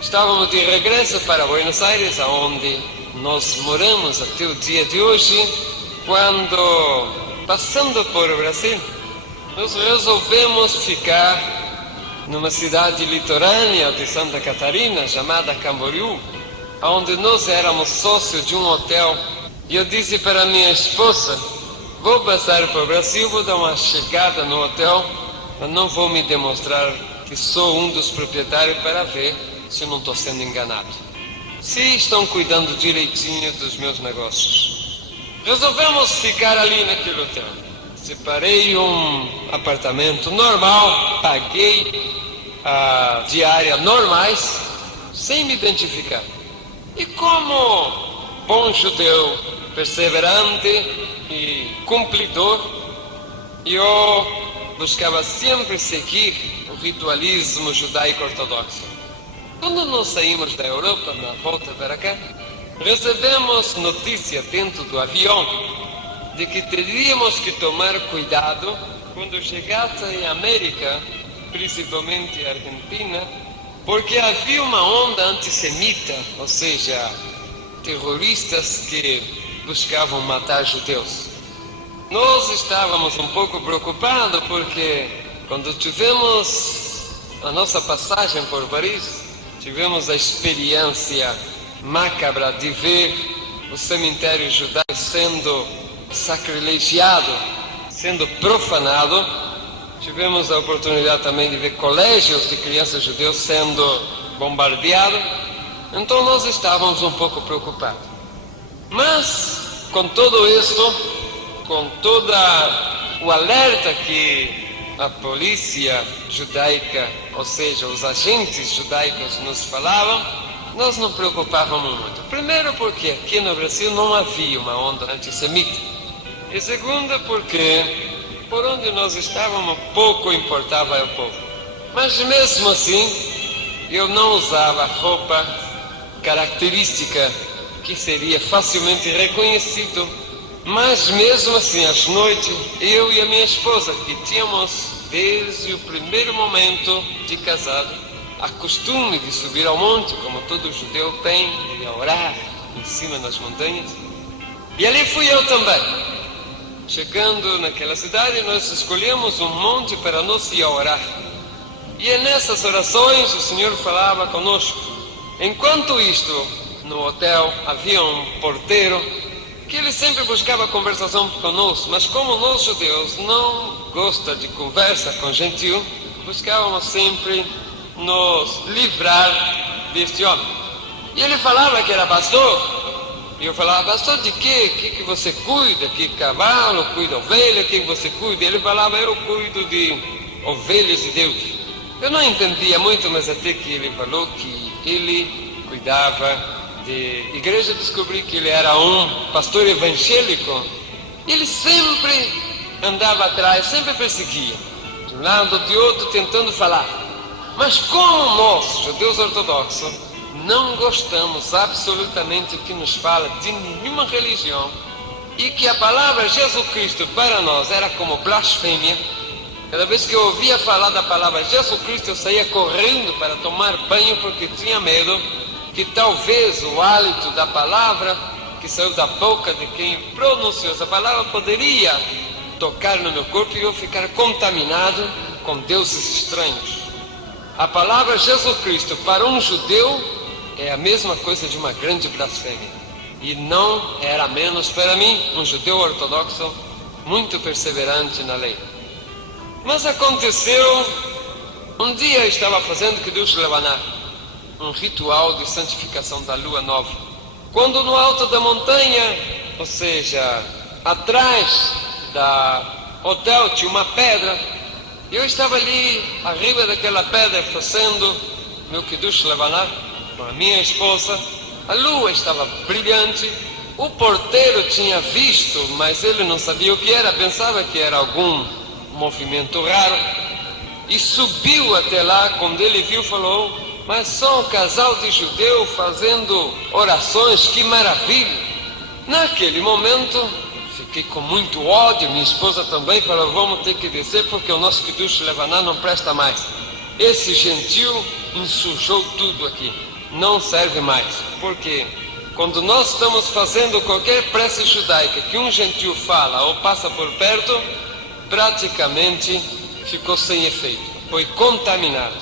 estávamos de regresso para Buenos Aires, onde nós moramos até o dia de hoje. Quando, passando por Brasil, nós resolvemos ficar numa cidade litorânea de Santa Catarina, chamada Camboriú, onde nós éramos sócios de um hotel. E eu disse para minha esposa: vou passar para o Brasil, vou dar uma chegada no hotel, mas não vou me demonstrar que sou um dos proprietários para ver se eu não estou sendo enganado, se estão cuidando direitinho dos meus negócios. Resolvemos ficar ali naquele hotel. Separei um apartamento normal, paguei a diária normais, sem me identificar. E como bom judeu, perseverante e cumpridor, eu buscava sempre seguir o ritualismo judaico-ortodoxo. Quando nós saímos da Europa, na volta para cá, recebemos notícia dentro do avião de que teríamos que tomar cuidado quando chegasse em América, principalmente Argentina, porque havia uma onda antissemita, ou seja, terroristas que buscavam matar judeus. Nós estávamos um pouco preocupados porque quando tivemos a nossa passagem por Paris, tivemos a experiência macabra de ver o cemitério judaico sendo sacrilegiado, sendo profanado. Tivemos a oportunidade também de ver colégios de crianças judeus sendo bombardeados. Então nós estávamos um pouco preocupados. Mas, com todo isso, com todo o alerta que a polícia judaica, ou seja, os agentes judaicos nos falavam, nós não preocupávamos muito. Primeiro porque aqui no Brasil não havia uma onda antissemita. E segundo porque por onde nós estávamos pouco importava ao povo. Mas mesmo assim, eu não usava roupa característica que seria facilmente reconhecido. Mas mesmo assim, às noites, eu e a minha esposa, que tínhamos desde o primeiro momento de casado a costume de subir ao monte, como todo judeu tem, de orar em cima das montanhas. E ali fui eu também. Chegando naquela cidade, nós escolhemos um monte para nós ir orar. E nessas orações o Senhor falava conosco. Enquanto isto, no hotel havia um porteiro que ele sempre buscava conversação conosco, mas como nós judeus não gostamos de conversa com gentil, buscávamos sempre nos livrar deste homem. E ele falava que era pastor. E eu falava: pastor de quê? O que você cuida? Que cavalo? Cuida ovelha? O que você cuida? Ele falava: eu cuido de ovelhas de Deus. Eu não entendia muito, mas até que ele falou que ele cuidava de igreja, descobri que ele era um pastor evangélico. E ele sempre andava atrás, sempre perseguia, de um lado ou de outro, tentando falar. Mas como nós, judeus ortodoxos, não gostamos absolutamente que nos fala de nenhuma religião, e que a palavra Jesus Cristo para nós era como blasfêmia. Cada vez que eu ouvia falar da palavra Jesus Cristo, eu saía correndo para tomar banho, porque tinha medo que talvez o hálito da palavra que saiu da boca de quem pronunciou essa palavra poderia tocar no meu corpo e eu ficar contaminado com deuses estranhos. A palavra Jesus Cristo para um judeu é a mesma coisa de uma grande blasfêmia. E não era menos para mim, um judeu ortodoxo muito perseverante na lei. Mas aconteceu, um dia eu estava fazendo Kiddush Levaná, um ritual de santificação da lua nova. Quando no alto da montanha, ou seja, atrás da hotel tinha uma pedra, eu estava ali, arriba daquela pedra, fazendo meu Kiddush Levaná com a minha esposa. A lua estava brilhante, o porteiro tinha visto, mas ele não sabia o que era, pensava que era algum movimento raro. e subiu até lá. Quando ele viu, falou: mas são um casal de judeus fazendo orações, que maravilha! Naquele momento, fiquei com muito ódio. Minha esposa também falou: vamos ter que descer porque o nosso Kiddush Levaná não presta mais. Esse gentil ensujou tudo aqui, não serve mais. Porque quando nós estamos fazendo qualquer prece judaica que um gentil fala ou passa por perto, praticamente ficou sem efeito, foi contaminado.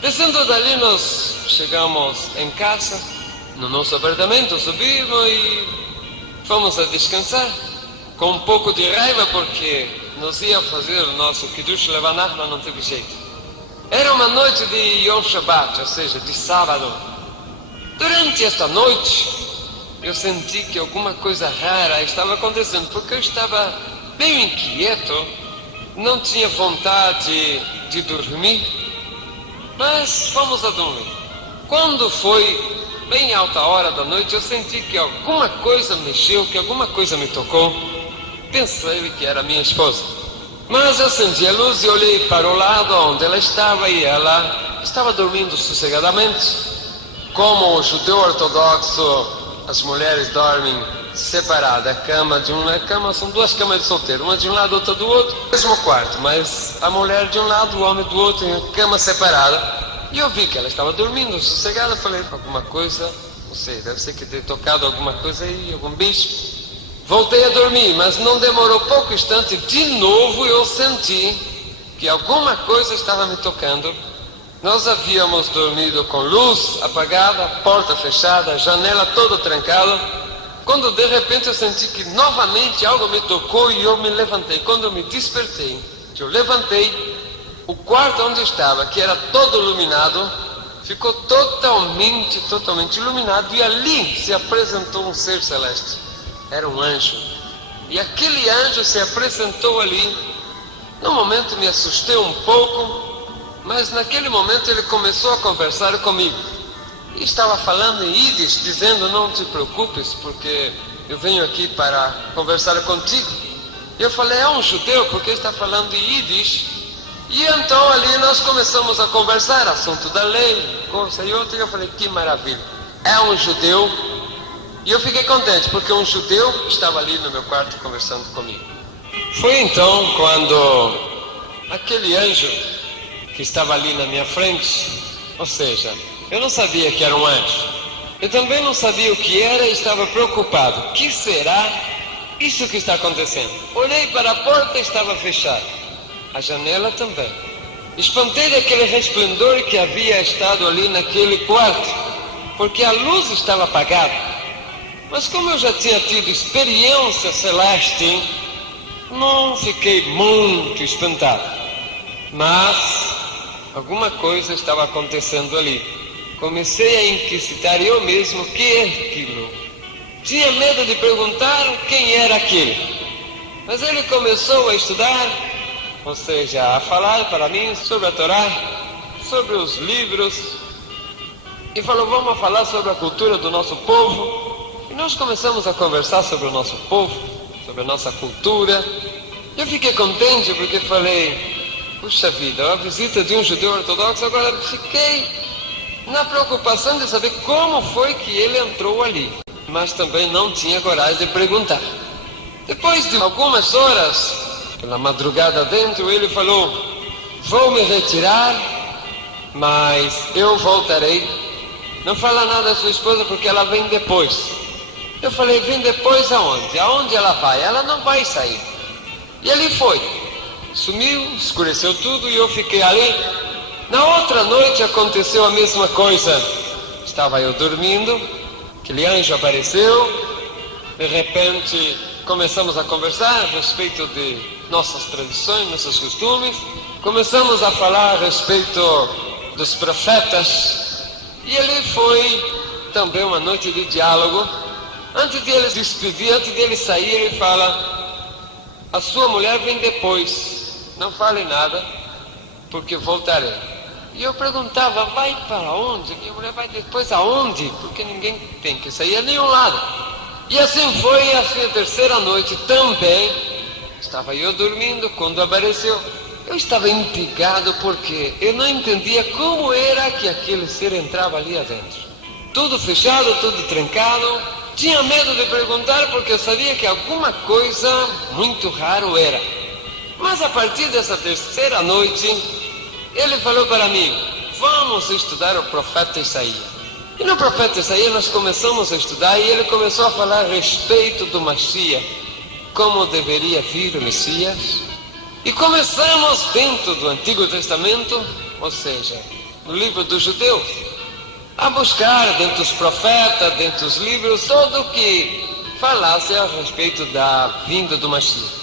Descendo dali, nós chegamos em casa, no nosso apartamento, subimos e fomos a descansar, com um pouco de raiva porque nós íamos fazer o nosso Kiddush Levaná, mas não teve jeito. Era uma noite de Yom Shabbat, ou seja, de sábado. Durante esta noite, eu senti que alguma coisa rara estava acontecendo, porque eu estava meio inquieto, não tinha vontade de dormir, mas fomos a dormir. Quando foi bem alta hora da noite, eu senti que alguma coisa mexeu, que alguma coisa me tocou. Pensei que era minha esposa, mas eu acendi a luz e olhei para o lado onde ela estava, e ela estava dormindo sossegadamente. Como o judeu ortodoxo, as mulheres dormem separadas. A cama são duas camas de solteiro, uma de um lado, outra do outro, mesmo quarto, mas a mulher de um lado, o homem do outro, em cama separada. E eu vi que ela estava dormindo sossegada. Falei: alguma coisa, não sei, deve ser que ter tocado alguma coisa aí, algum bicho. Voltei a dormir, mas não demorou pouco instante, de novo eu senti que alguma coisa estava me tocando. Nós havíamos dormido com luz apagada, porta fechada, janela toda trancada, quando de repente eu senti que novamente algo me tocou e eu me levantei. Quando eu me despertei, que eu levantei, o quarto onde estava, que era todo iluminado, ficou totalmente iluminado, e ali se apresentou um ser celeste. Era um anjo, e aquele anjo se apresentou ali. No momento me assustei um pouco, mas naquele momento ele começou a conversar comigo. E estava falando em Yiddish, dizendo: não te preocupes, porque eu venho aqui para conversar contigo. E eu falei: é um judeu, porque está falando em Yiddish. E então ali nós começamos a conversar, assunto da lei, coisa e outra. E eu falei: que maravilha, é um judeu. E eu fiquei contente, porque um judeu estava ali no meu quarto conversando comigo. Foi então quando aquele anjo que estava ali na minha frente, ou seja, eu não sabia que era um anjo, eu também não sabia o que era e estava preocupado. O que será isso que está acontecendo? Olhei para a porta, estava fechada, a janela também. Espantei daquele resplendor que havia estado ali naquele quarto, porque a luz estava apagada. Mas como eu já tinha tido experiência celeste, não fiquei muito espantado. Mas alguma coisa estava acontecendo ali. Comecei a inquisitar eu mesmo o que é aquilo. Tinha medo de perguntar quem era aquele. Mas ele começou a estudar, ou seja, a falar para mim sobre a Torá, sobre os livros, e falou: vamos falar sobre a cultura do nosso povo. E nós começamos a conversar sobre o nosso povo, sobre a nossa cultura. Eu fiquei contente porque falei: puxa vida, a visita de um judeu ortodoxo. Agora fiquei na preocupação de saber como foi que ele entrou ali, mas também não tinha coragem de perguntar. Depois de algumas horas, pela madrugada dentro, ele falou: vou me retirar, mas eu voltarei. Não fala nada à sua esposa porque ela vem depois. Eu falei: vem depois aonde? Aonde ela vai? Ela não vai sair. E ele foi. Sumiu, escureceu tudo e eu fiquei ali. Na outra noite aconteceu a mesma coisa. Estava eu dormindo, aquele anjo apareceu. De repente começamos a conversar a respeito de nossas tradições, nossos costumes. Começamos a falar a respeito dos profetas. E ali foi também uma noite de diálogo. Antes de ele se despedir, antes de ele sair, ele fala: a sua mulher vem depois, não fale nada, porque voltarei. E eu perguntava: vai para onde? Minha mulher vai depois aonde? Porque ninguém tem que sair a nenhum lado. E assim foi a terceira noite também. Estava eu dormindo quando apareceu. Eu estava intrigado porque eu não entendia como era que aquele ser entrava ali adentro. Tudo fechado, tudo trancado. Tinha medo de perguntar porque eu sabia que alguma coisa muito raro era. Mas a partir dessa terceira noite, ele falou para mim: vamos estudar o profeta Isaías. E no profeta Isaías nós começamos a estudar e ele começou a falar a respeito do Mashiach, como deveria vir o Messias. E começamos dentro do Antigo Testamento, ou seja, no livro dos judeus, a buscar dentro dos profetas, dentro dos livros, tudo o que falasse a respeito da vinda do Mashiach.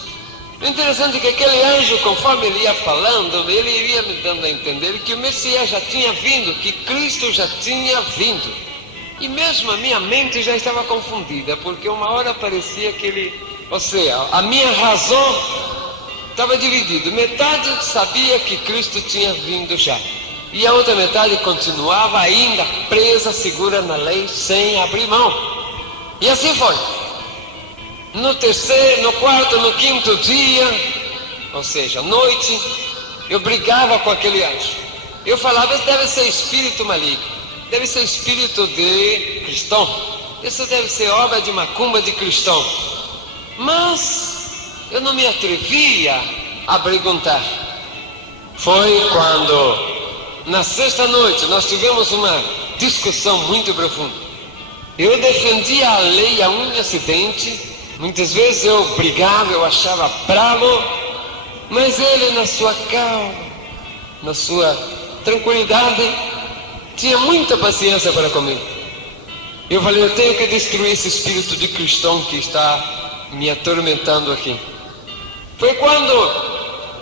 O interessante é que aquele anjo, conforme ele ia falando, ele iria me dando a entender que o Messias já tinha vindo, que Cristo já tinha vindo. E mesmo a minha mente já estava confundida, porque uma hora parecia que ele, ou seja, a minha razão estava dividida. Metade sabia que Cristo tinha vindo já, e a outra metade continuava ainda presa, segura na lei, sem abrir mão. E assim foi. No terceiro, no quarto, no quinto dia, ou seja, noite, eu brigava com aquele anjo. Eu falava: isso deve ser espírito maligno, deve ser espírito de cristão, isso deve ser obra de macumba de cristão. Mas eu não me atrevia a perguntar. Foi quando, na sexta noite, nós tivemos uma discussão muito profunda. Eu defendia a lei a unha e dente. Muitas vezes eu brigava, eu achava bravo, mas ele, na sua calma, na sua tranquilidade, tinha muita paciência para comigo. Eu falei: eu tenho que destruir esse espírito de cristão que está me atormentando aqui. Foi quando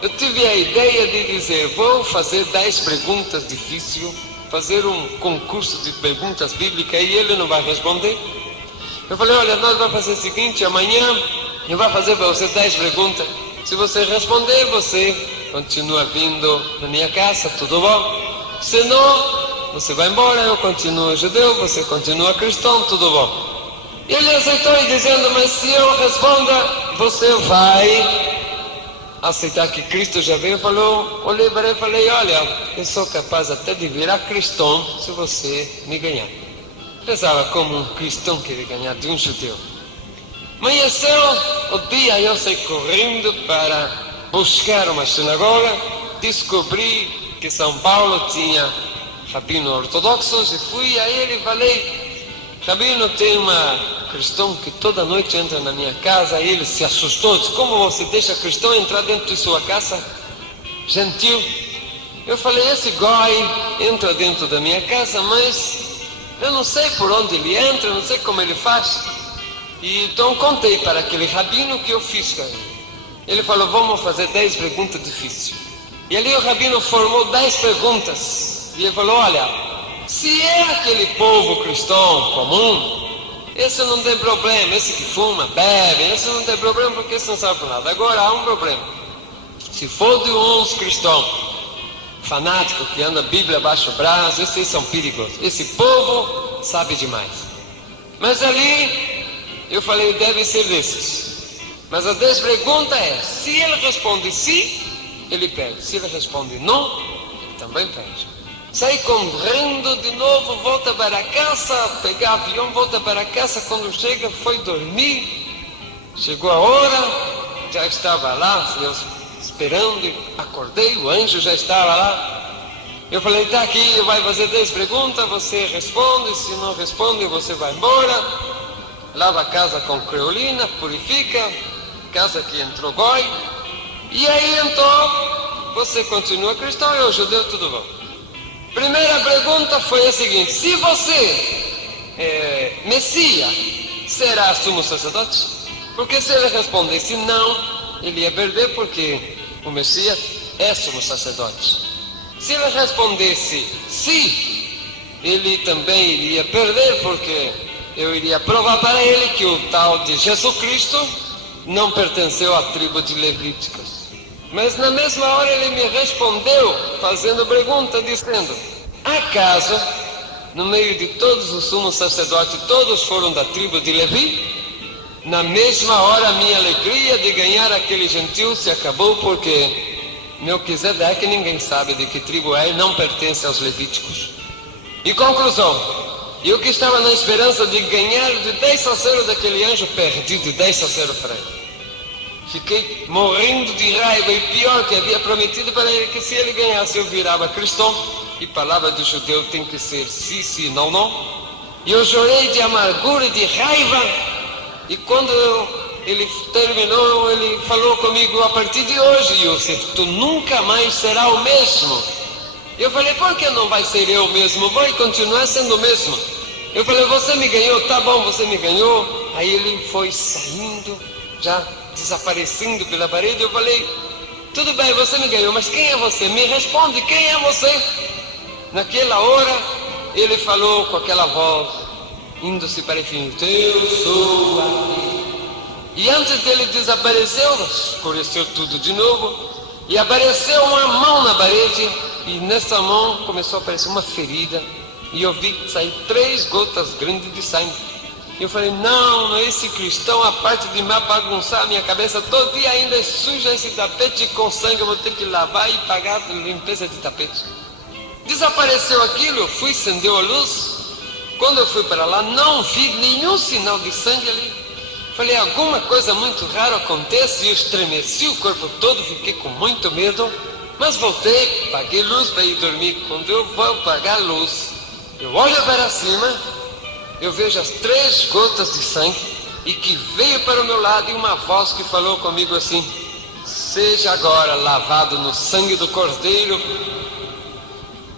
eu tive a ideia de dizer: vou fazer 10 perguntas difíceis, fazer um concurso de perguntas bíblicas, e ele não vai responder. Eu falei: olha, nós vamos fazer o seguinte, amanhã eu vou fazer para você 10 perguntas. Se você responder, você continua vindo na minha casa, tudo bom? Se não, você vai embora, eu continuo judeu, você continua cristão, tudo bom? E ele aceitou, e dizendo: mas se eu responder, você vai aceitar que Cristo já veio? Olhei para ele e falei: olha, eu sou capaz até de virar cristão se você me ganhar. Pensava como um cristão queria ganhar de um judeu. Amanheceu o dia, eu saí correndo para buscar uma sinagoga. Descobri que São Paulo tinha rabinos ortodoxos e fui a ele e falei: rabino, tem uma cristão que toda noite entra na minha casa. E ele se assustou, disse: como você deixa cristão entrar dentro de sua casa? Gentil. Eu falei: esse goi entra dentro da minha casa, mas eu não sei por onde ele entra, não sei como ele faz. E então contei para aquele rabino que eu fiz com ele. Ele falou: vamos fazer 10 perguntas difíceis. E ali o rabino formou 10 perguntas. E ele falou: olha, se é aquele povo cristão comum, esse não tem problema. Esse que fuma, bebe, esse não tem problema, porque esse não sabe por nada. Agora há um problema. Se for de uns cristãos fanático que anda a Bíblia abaixo do braço, esses são perigosos. Esse povo sabe demais. Mas ali eu falei: deve ser desses. Mas a 10 perguntas é: se ele responde sim, ele perde. Se ele responde não, ele também perde. Saí correndo de novo, volta para casa, pegar avião, volta para casa. Quando chega, foi dormir. Chegou a hora, já estava lá, Deus esperando, acordei, o anjo já estava lá. Eu falei: está aqui, vai fazer 10 perguntas, você responde, se não responde, você vai embora. Lava a casa com creolina, purifica, casa que entrou goi. E aí então, você continua cristão, eu judeu, tudo bom. Primeira pergunta foi a seguinte: se você Messias, será sumo sacerdote? Porque se ele respondesse não, ele ia perder, porque o Messias é sumo sacerdote. Se ele respondesse sim, ele também iria perder, porque eu iria provar para ele que o tal de Jesus Cristo não pertenceu à tribo de Levíticos. Mas na mesma hora ele me respondeu, fazendo pergunta, dizendo: acaso, no meio de todos os sumos sacerdotes, todos foram da tribo de Levi? Na mesma hora, a minha alegria de ganhar aquele gentil se acabou, porque Melquisedeque ninguém sabe de que tribo é e não pertence aos levíticos. E conclusão, eu que estava na esperança de ganhar de 10-0 daquele anjo, perdi de 10-0 para ele. Fiquei morrendo de raiva e pior, que havia prometido para ele que se ele ganhasse eu virava cristão. E palavra do judeu tem que ser sim, sim, não, não. E eu chorei de amargura e de raiva. E quando ele terminou, ele falou comigo: a partir de hoje, Yosef, tu nunca mais será o mesmo. Eu falei: por que não vai ser eu mesmo? Vai continuar sendo o mesmo. Eu falei: você me ganhou, tá bom, você me ganhou. Aí ele foi saindo, já desaparecendo pela parede. Eu falei: tudo bem, você me ganhou, mas quem é você? Me responde, quem é você? Naquela hora ele falou com aquela voz, indo-se para o infinito: eu sou aqui. E antes dele desapareceu, escureceu tudo de novo, e apareceu uma mão na parede, e nessa mão começou a aparecer uma ferida, e eu vi sair 3 gotas grandes de sangue. Eu falei: não, esse cristão, a parte de me bagunçar a minha cabeça, todo dia ainda suja esse tapete com sangue, eu vou ter que lavar e pagar a limpeza de tapete. Desapareceu aquilo, eu fui, acendeu a luz. Quando eu fui para lá, não vi nenhum sinal de sangue ali. Falei: alguma coisa muito rara acontece, e eu estremeci o corpo todo, fiquei com muito medo. Mas voltei, paguei luz para ir dormir. Quando eu vou apagar a luz, eu olho para cima, eu vejo as 3 gotas de sangue, e que veio para o meu lado, e uma voz que falou comigo assim: seja agora lavado no sangue do Cordeiro.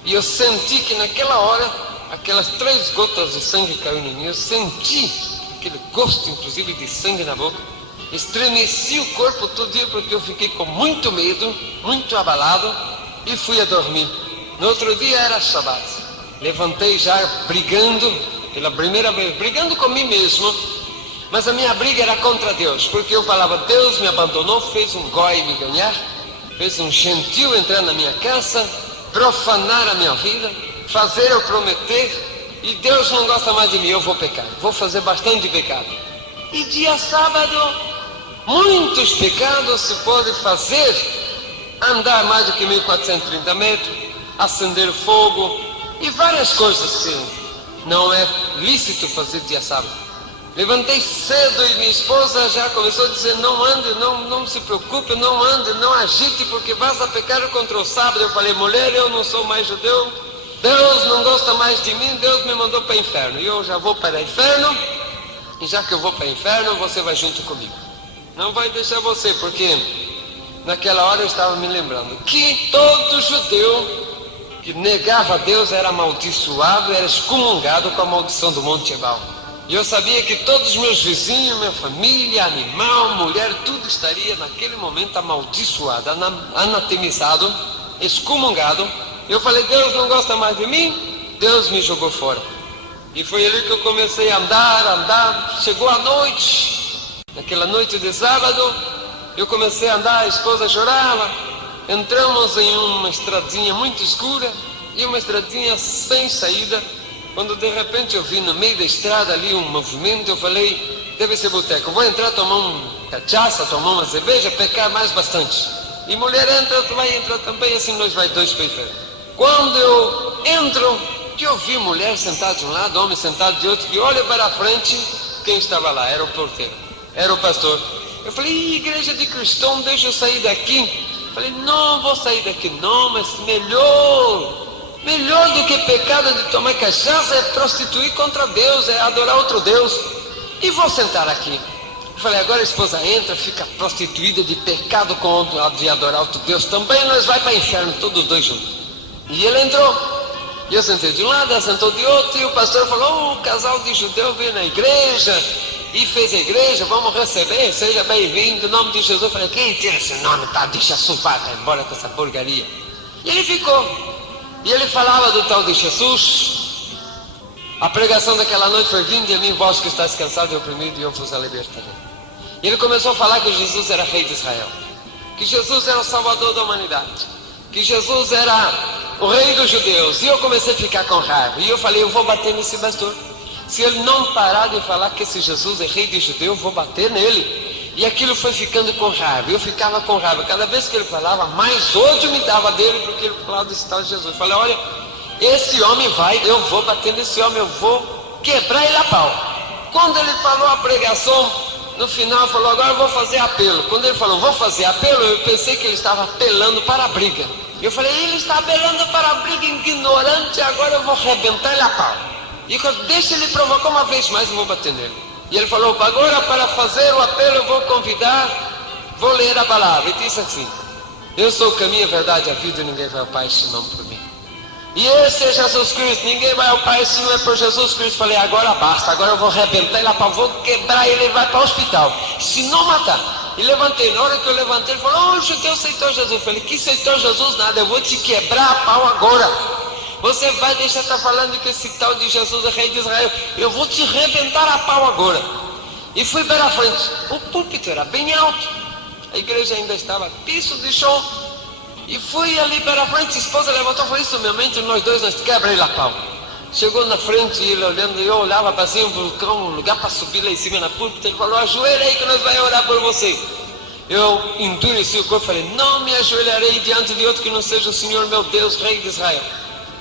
E eu senti que naquela hora, aquelas 3 gotas de sangue caíram em mim. Eu senti aquele gosto, inclusive, de sangue na boca. Estremeci o corpo todo dia, porque eu fiquei com muito medo, muito abalado, e fui a dormir. No outro dia era Shabat. Levantei já brigando, pela primeira vez, brigando com mim mesmo. Mas a minha briga era contra Deus, porque eu falava: Deus me abandonou, fez um goi me ganhar, fez um gentil entrar na minha casa, profanar a minha vida, fazer eu prometer, e Deus não gosta mais de mim, eu vou pecar, vou fazer bastante pecado. E dia sábado, muitos pecados se pode fazer: andar mais do que 1430 metros, acender fogo e várias coisas que não é lícito fazer dia sábado. Levantei cedo e minha esposa já começou a dizer: não ande, não se preocupe, não ande, não agite, porque vas a pecar contra o sábado. Eu falei: mulher, eu não sou mais judeu, Deus não gosta mais de mim, Deus me mandou para o inferno, e eu já vou para o inferno, e já que eu vou para o inferno, você vai junto comigo. Não vai deixar você, porque naquela hora eu estava me lembrando que todo judeu que negava a Deus era amaldiçoado, era excomungado com a maldição do Monte Ebal. E eu sabia que todos os meus vizinhos, minha família, animal, mulher, tudo estaria naquele momento amaldiçoado, anatemizado, excomungado. Eu falei: Deus não gosta mais de mim, Deus me jogou fora. E foi ali que eu comecei a andar. Chegou a noite, naquela noite de sábado, eu comecei a andar, a esposa chorava. Entramos em uma estradinha muito escura, e uma estradinha sem saída, quando de repente eu vi no meio da estrada ali um movimento. Eu falei: deve ser boteco, vou entrar, tomar cachaça, tomar uma cerveja, pecar mais bastante. E mulher entra, tu vai entrar também, assim nós vai dois para o inferno. Quando eu entro, que eu vi mulher sentada de um lado, homem sentado de outro, que olha para a frente, quem estava lá? Era o porteiro, era o pastor. Eu falei: igreja de cristão, deixa eu sair daqui. Falei: não vou sair daqui não, mas melhor do que pecado de tomar cachaça é prostituir contra Deus, é adorar outro Deus. E vou sentar aqui. Eu falei: agora a esposa entra, fica prostituída de pecado de adorar outro Deus também, nós vai para o inferno, todos dois juntos. E ele entrou, e eu sentei de um lado, ela sentou de outro, e o pastor falou: o casal de judeu veio na igreja e fez a igreja, vamos receber, seja bem-vindo, em nome de Jesus. Eu falei: quem tira esse nome, tá? Deixa vai embora com essa porcaria. E ele ficou, e ele falava do tal de Jesus. A pregação daquela noite foi: vinde a mim, vós que estáis cansados e oprimidos, e eu vos libertarei. E ele começou a falar que Jesus era rei de Israel, que Jesus era o salvador da humanidade, que Jesus era o rei dos judeus. E eu comecei a ficar com raiva, e eu falei: eu vou bater nesse pastor. Se ele não parar de falar que esse Jesus é rei de judeu, eu vou bater nele. E aquilo foi ficando com raiva, eu ficava com raiva. Cada vez que ele falava, mais ódio me dava dele, porque ele falava desse tal de Jesus. Eu falei, olha, esse homem vai, eu vou bater nesse homem, eu vou quebrar ele a pau. Quando ele falou a pregação, no final ele falou, agora eu vou fazer apelo. Quando ele falou, vou fazer apelo, eu pensei que ele estava apelando para a briga. Eu falei, ele está apelando para a briga, ignorante, agora eu vou arrebentar ele a pau. E deixa ele provocar uma vez mais, eu vou bater nele. E ele falou, agora para fazer o apelo eu vou convidar, vou ler a palavra. E disse assim, eu sou o caminho, a verdade e a vida, e ninguém vai ao Pai senão por mim. E esse é Jesus Cristo, ninguém vai ao Pai se não é por Jesus Cristo. Falei, agora basta, agora eu vou arrebentar ele, vou quebrar ele, ele vai para o hospital, se não matar. E levantei, na hora que eu levantei, ele falou, o judeu aceitou Jesus. Eu falei, que aceitou Jesus nada, eu vou te quebrar a pau agora. Você vai deixar de estar falando que esse tal de Jesus é rei de Israel. Eu vou te arrebentar a pau agora. E fui para a frente. O púlpito era bem alto. A igreja ainda estava piso de chão. E fui ali para a frente. A esposa levantou e falou, isso meu mente, nós dois nós quebra ele a pau. Chegou na frente, ele olhando, eu olhava para cima, um lugar para subir lá em cima na púlpita. Ele falou, ajoelha aí que nós vamos orar por você. Eu endureci o corpo e falei, não me ajoelharei diante de outro que não seja o Senhor meu Deus, rei de Israel.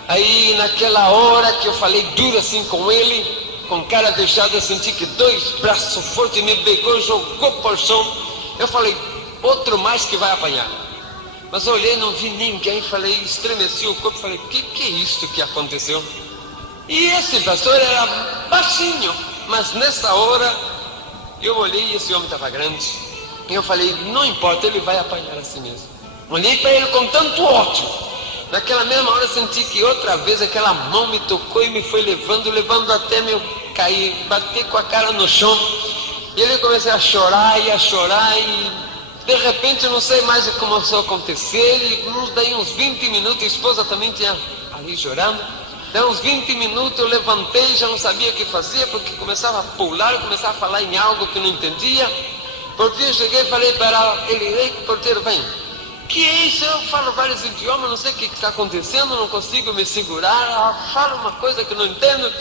Aí naquela hora que eu falei duro assim com ele, com cara fechada, eu senti que dois braços fortes me pegou, jogou por chão. Eu falei, outro mais que vai apanhar. Mas eu olhei, não vi ninguém, falei, estremeci o corpo, falei, que é isto que aconteceu? E esse pastor era baixinho, mas nessa hora eu olhei e esse homem estava grande. E eu falei, não importa, ele vai apanhar assim mesmo. Olhei para ele com tanto ódio. Naquela mesma hora eu senti que outra vez aquela mão me tocou e me foi levando até me cair, bater com a cara no chão. E ele comecei a chorar e de repente eu não sei mais o que começou a acontecer. E daí uns 20 minutos, a esposa também tinha ali chorando. Daí uns 20 minutos eu levantei, já não sabia o que fazia, porque começava a pular, começava a falar em algo que não entendia. Por fim eu cheguei e falei para ele, ei porteiro, vem. Que é isso? Eu falo vários idiomas, não sei o que está acontecendo, não consigo me segurar, falo uma coisa que não entendo.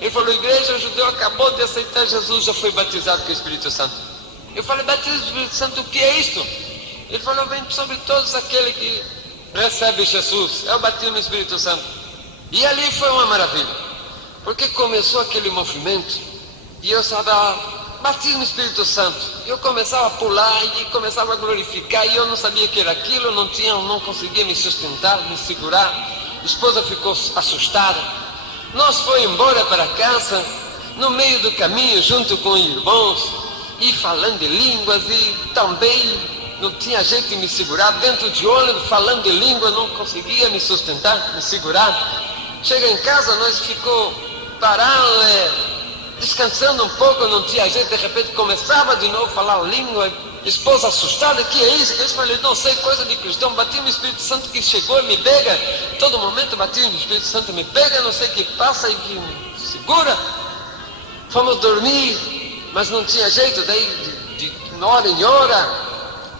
Ele falou, igreja, o judeu acabou de aceitar Jesus, já foi batizado com o Espírito Santo. Eu falei, batismo do Espírito Santo, o que é isto? Ele falou, vem sobre todos aqueles que recebem Jesus, é o batismo do Espírito Santo. E ali foi uma maravilha, porque começou aquele movimento, e eu estava... batismo no Espírito Santo, eu começava a pular e começava a glorificar, e eu não sabia o que era aquilo, não conseguia me sustentar, me segurar. A esposa ficou assustada. Nós fomos embora para casa, no meio do caminho, junto com os irmãos, e falando de línguas, e também não tinha jeito de me segurar, dentro de ônibus, falando de língua, não conseguia me sustentar, me segurar. Chega em casa, nós ficou parado, descansando um pouco, não tinha jeito, de repente começava de novo a falar língua, esposa assustada, que é isso? Eu falei, não sei, coisa de cristão, batismo no Espírito Santo que chegou e me pega, todo momento batismo no Espírito Santo me pega, não sei o que passa e que me segura. Fomos dormir, mas não tinha jeito, daí de hora em hora,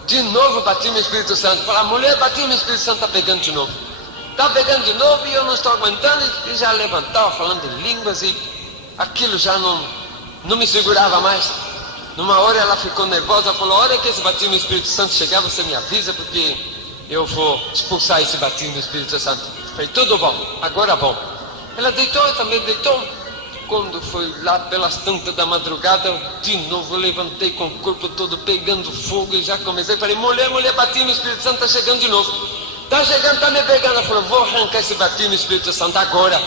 de novo batismo no Espírito Santo. Falar, mulher, batismo no Espírito Santo está pegando de novo. Está pegando de novo e eu não estou aguentando, e já levantava falando de línguas e aquilo já não me segurava mais. Numa hora ela ficou nervosa, falou, a hora que esse batismo no Espírito Santo chegar, você me avisa, porque eu vou expulsar esse batismo no Espírito Santo. Falei, tudo bom, agora bom. Ela deitou, eu também deitou. Quando foi lá pelas tantas da madrugada, de novo eu levantei com o corpo todo pegando fogo e já comecei, falei, mulher, batismo no Espírito Santo está chegando de novo. Está chegando, está me pegando. Ela falou, vou arrancar esse batismo no Espírito Santo agora.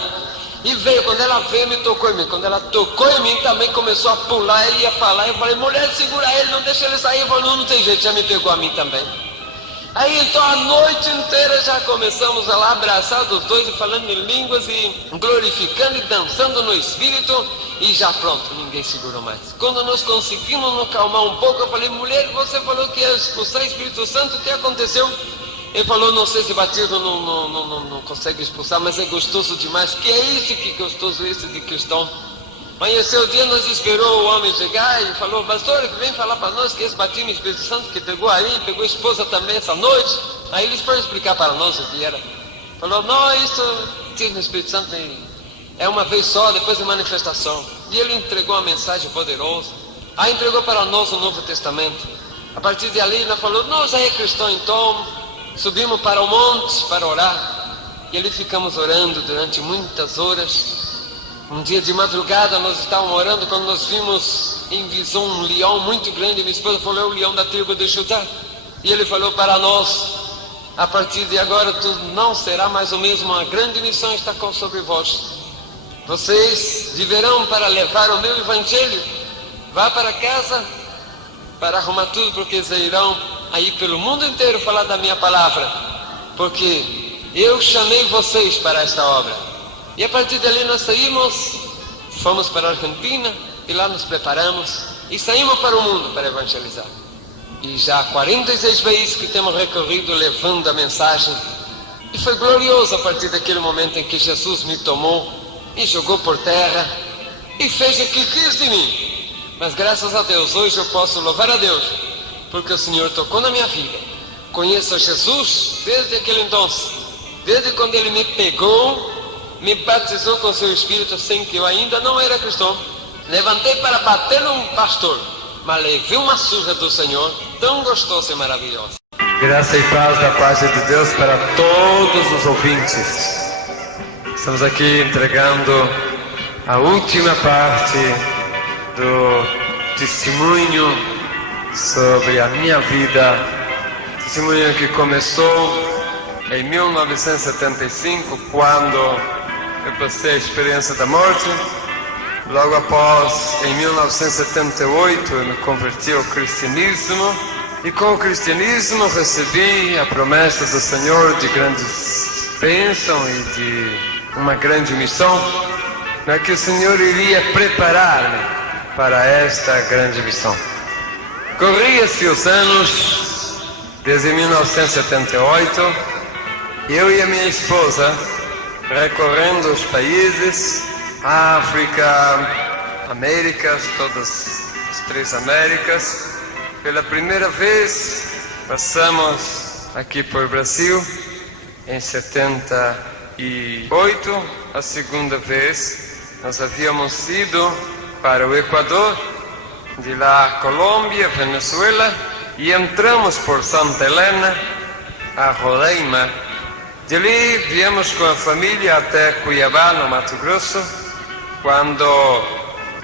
E veio, quando ela veio, me tocou em mim. Quando ela tocou em mim, também começou a pular e ia falar. Eu falei, mulher, segura ele, não deixa ele sair. Eu falei, não tem jeito, já me pegou a mim também. Aí então a noite inteira já começamos a lá abraçados os dois e falando em línguas e glorificando e dançando no Espírito. E já pronto, ninguém segurou mais. Quando nós conseguimos nos acalmar um pouco, eu falei, mulher, você falou que ia expulsar o Espírito Santo, o que aconteceu? Ele falou, não sei se batismo não consegue expulsar, mas é gostoso demais. Que é isso, que gostoso esse de cristão. Amanheceu o dia, nós esperou o homem chegar e falou, pastor, vem falar para nós que esse batismo no Espírito Santo que pegou aí, pegou a esposa também essa noite. Aí eles foram explicar para nós o que era. Falou, não, isso batismo no Espírito Santo é uma vez só, depois de manifestação. E ele entregou uma mensagem poderosa. Aí entregou para nós o Novo Testamento. A partir de ali, nós falamos, nós já é cristão, então subimos para o monte para orar. E ali ficamos orando durante muitas horas. Um dia de madrugada nós estávamos orando quando nós vimos em visão um leão muito grande. Minha esposa falou, é o leão da tribo de Judá. E ele falou para nós, a partir de agora tu não será mais o mesmo, uma grande missão está sobre vós. Vocês viverão para levar o meu evangelho. Vá para casa para arrumar tudo, porque eles irão aí pelo mundo inteiro falar da minha palavra, porque eu chamei vocês para esta obra. E a partir dali nós saímos, fomos para a Argentina e lá nos preparamos e saímos para o mundo para evangelizar. E já há 46 vezes que temos recorrido levando a mensagem. E foi glorioso a partir daquele momento em que Jesus me tomou, me jogou por terra e fez o que quis de mim. Mas graças a Deus, hoje eu posso louvar a Deus, porque o Senhor tocou na minha vida. Conheço Jesus desde aquele então, desde quando Ele me pegou, me batizou com seu Espírito, sem que eu ainda não era cristão. Levantei para bater num pastor, mas levei uma surra do Senhor, tão gostosa e maravilhosa. Graça e paz da parte de Deus para todos os ouvintes. Estamos aqui entregando a última parte do testemunho sobre a minha vida. Testemunho que começou em 1975, quando eu passei a experiência da morte. Logo após, em 1978, eu me converti ao cristianismo. E com o cristianismo recebi a promessa do Senhor de grandes bênçãos e de uma grande missão, que o Senhor iria preparar-me para esta grande missão. Corria-se os anos, desde 1978, eu e a minha esposa recorrendo os países, África, Américas, todas as 3 Américas. Pela primeira vez passamos aqui por Brasil em 78. A segunda vez nós havíamos ido para o Equador, de lá Colômbia, Venezuela, e entramos por Santa Helena a Roraima. De ali viemos com a família até Cuiabá, no Mato Grosso. Quando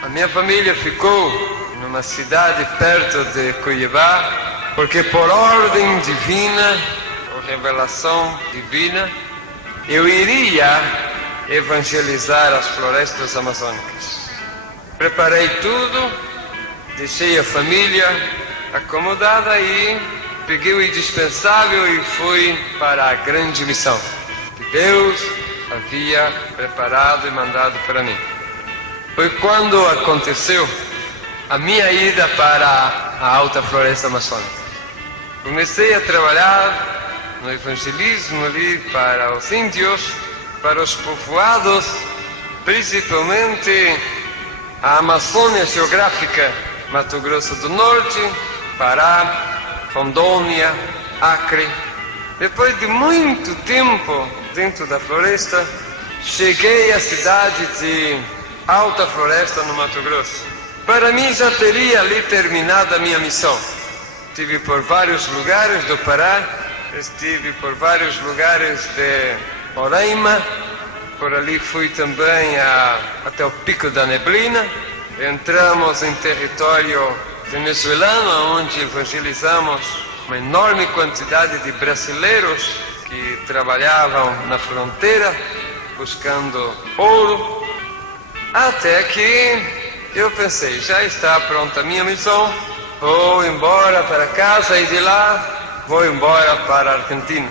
a minha família ficou numa cidade perto de Cuiabá, porque por ordem divina, por revelação divina, eu iria evangelizar as florestas amazônicas. Preparei tudo, deixei a família acomodada e peguei o indispensável e fui para a grande missão que Deus havia preparado e mandado para mim. Foi quando aconteceu a minha ida para a Alta Floresta Amazônica. Comecei a trabalhar no evangelismo ali para os índios, para os povoados, principalmente a Amazônia geográfica, Mato Grosso do Norte, Pará, Rondônia, Acre. Depois de muito tempo dentro da floresta, cheguei à cidade de Alta Floresta, no Mato Grosso. Para mim já teria ali terminado a minha missão. Estive por vários lugares do Pará, estive por vários lugares de Roraima, por ali fui também até o Pico da Neblina. Entramos em território venezuelano, onde evangelizamos uma enorme quantidade de brasileiros que trabalhavam na fronteira buscando ouro, até que eu pensei, já está pronta a minha missão, vou embora para casa e de lá vou embora para a Argentina.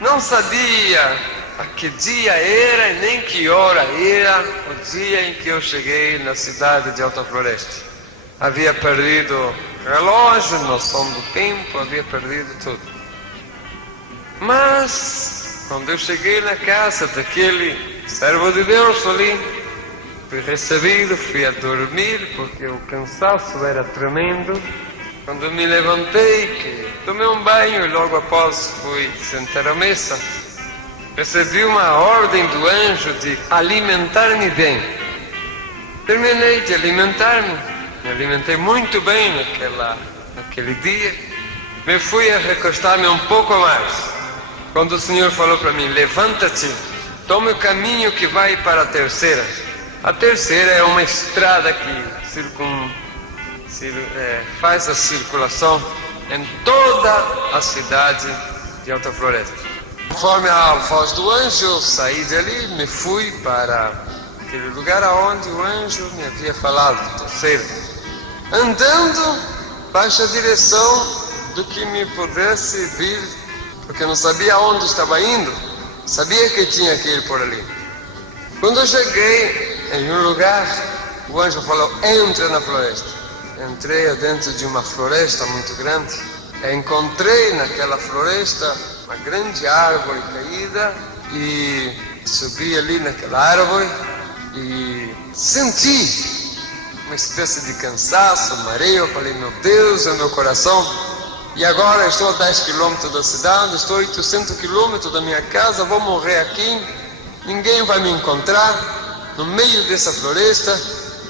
Não sabia a que dia era e nem que hora era o dia em que eu cheguei na cidade de Alta Floresta. Havia perdido relógio, noção do tempo, havia perdido tudo. Mas, quando eu cheguei na casa daquele servo de Deus ali, fui recebido, fui a dormir, porque o cansaço era tremendo. Quando me levantei, que tomei um banho e logo após fui sentar à mesa, recebi uma ordem do anjo de alimentar-me bem. Terminei de alimentar-me, Me alimentei muito bem naquele dia. Me fui a recostar-me um pouco mais. Quando o Senhor falou para mim, levanta-te, tome o caminho que vai para a terceira. A terceira é uma estrada que faz a circulação em toda a cidade de Alta Floresta. Conforme a voz do anjo, eu saí dali, me fui para aquele lugar aonde o anjo me havia falado, terceiro. Andando, baixa a direção do que me pudesse vir, porque eu não sabia aonde estava indo, sabia que tinha que ir por ali. Quando eu cheguei em um lugar, o anjo falou, entra na floresta. Entrei dentro de uma floresta muito grande, encontrei naquela floresta uma grande árvore caída e subi ali naquela árvore e senti uma espécie de cansaço, mareo. Eu falei, meu Deus, é o meu coração. E agora estou a 10 quilômetros da cidade, estou a 800 quilômetros da minha casa, vou morrer aqui, ninguém vai me encontrar no meio dessa floresta.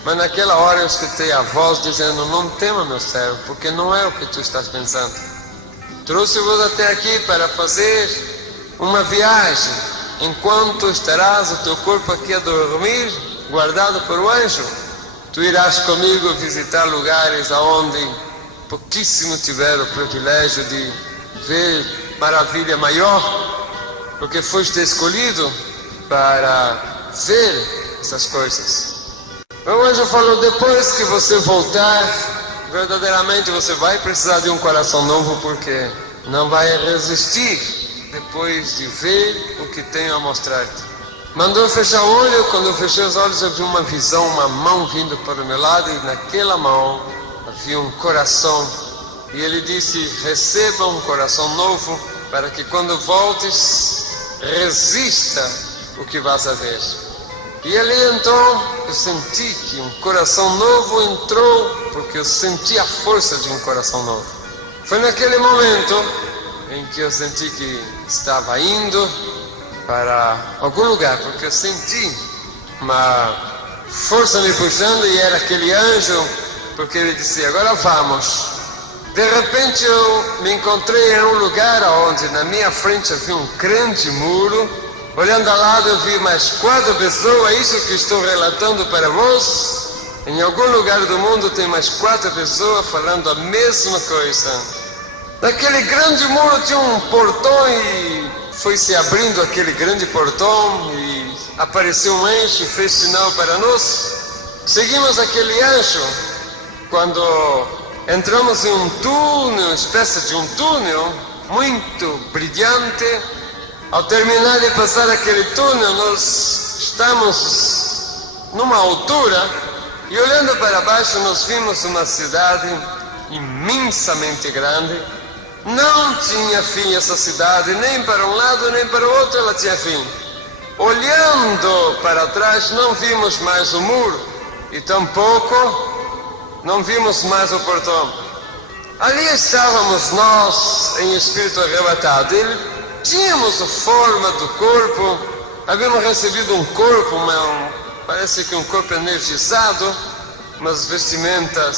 Mas naquela hora eu escutei a voz dizendo, não tema, meu servo, porque não é o que tu estás pensando. Trouxe-vos até aqui para fazer uma viagem, enquanto estarás o teu corpo aqui a dormir, guardado por um anjo. Tu irás comigo visitar lugares aonde pouquíssimo tiveram o privilégio de ver maravilha maior, porque foste escolhido para ver essas coisas. O anjo falou, depois que você voltar, verdadeiramente você vai precisar de um coração novo, porque não vai resistir depois de ver o que tenho a mostrar-te. Mandou fechar o olho. Quando eu fechei os olhos, eu vi uma visão, uma mão vindo para o meu lado, e naquela mão havia um coração. E ele disse, receba um coração novo, para que quando voltes, resista o que vas a ver. E ali então eu senti que um coração novo entrou, porque eu senti a força de um coração novo. Foi naquele momento em que eu senti que estava indo para algum lugar, porque eu senti uma força me puxando, e era aquele anjo, porque ele disse, agora vamos. De repente eu me encontrei em um lugar onde na minha frente havia um grande muro. Olhando ao lado eu vi mais 4 pessoas, isso que estou relatando para vós. Em algum lugar do mundo tem mais 4 pessoas falando a mesma coisa. Naquele grande muro tinha um portão, e foi se abrindo aquele grande portão e apareceu um anjo, fez sinal para nós. Seguimos aquele anjo. Quando entramos em um túnel, espécie de um túnel muito brilhante. Ao terminar de passar aquele túnel, nós estamos numa altura, e olhando para baixo nós vimos uma cidade imensamente grande. Não tinha fim essa cidade, nem para um lado nem para o outro ela tinha fim. Olhando para trás não vimos mais o muro, e tampouco não vimos mais o portão. Ali estávamos nós em espírito arrebatado. Tínhamos a forma do corpo, havíamos recebido um corpo, parece que um corpo energizado, umas vestimentas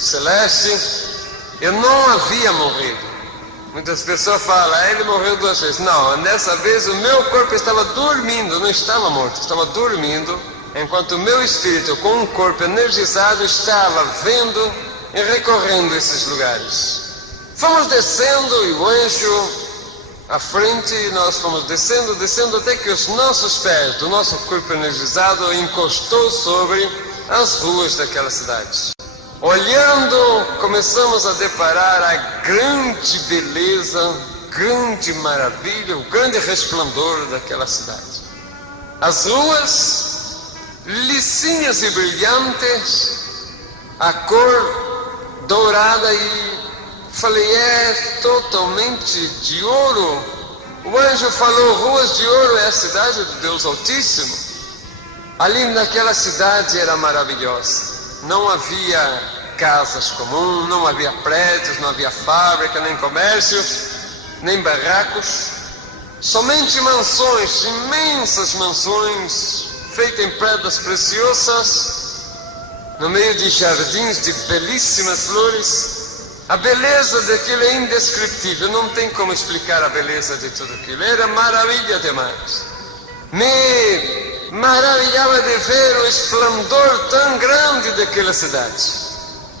celestes. Eu não havia morrido. Muitas pessoas falam, ele morreu 2 vezes. Não, nessa vez o meu corpo estava dormindo, não estava morto, estava dormindo, enquanto o meu espírito, com um corpo energizado, estava vendo e recorrendo esses lugares. Fomos descendo, e o anjo à frente, nós fomos descendo, até que os nossos pés, do nosso corpo energizado, encostou sobre as ruas daquela cidade. Olhando, começamos a deparar a grande beleza, grande maravilha, o grande resplandor daquela cidade. As ruas, lisinhas e brilhantes, a cor dourada, e falei, é totalmente de ouro. O anjo falou, ruas de ouro é a cidade do Deus Altíssimo. Ali naquela cidade era maravilhosa. Não havia casas comuns, não havia prédios, não havia fábrica, nem comércios, nem barracos. Somente mansões, imensas mansões, feitas em pedras preciosas. no meio de jardins de belíssimas flores. A beleza daquilo é indescritível, não tem como explicar a beleza de tudo aquilo. Era maravilha demais. Me maravilhava de ver o esplendor tão grande daquela cidade.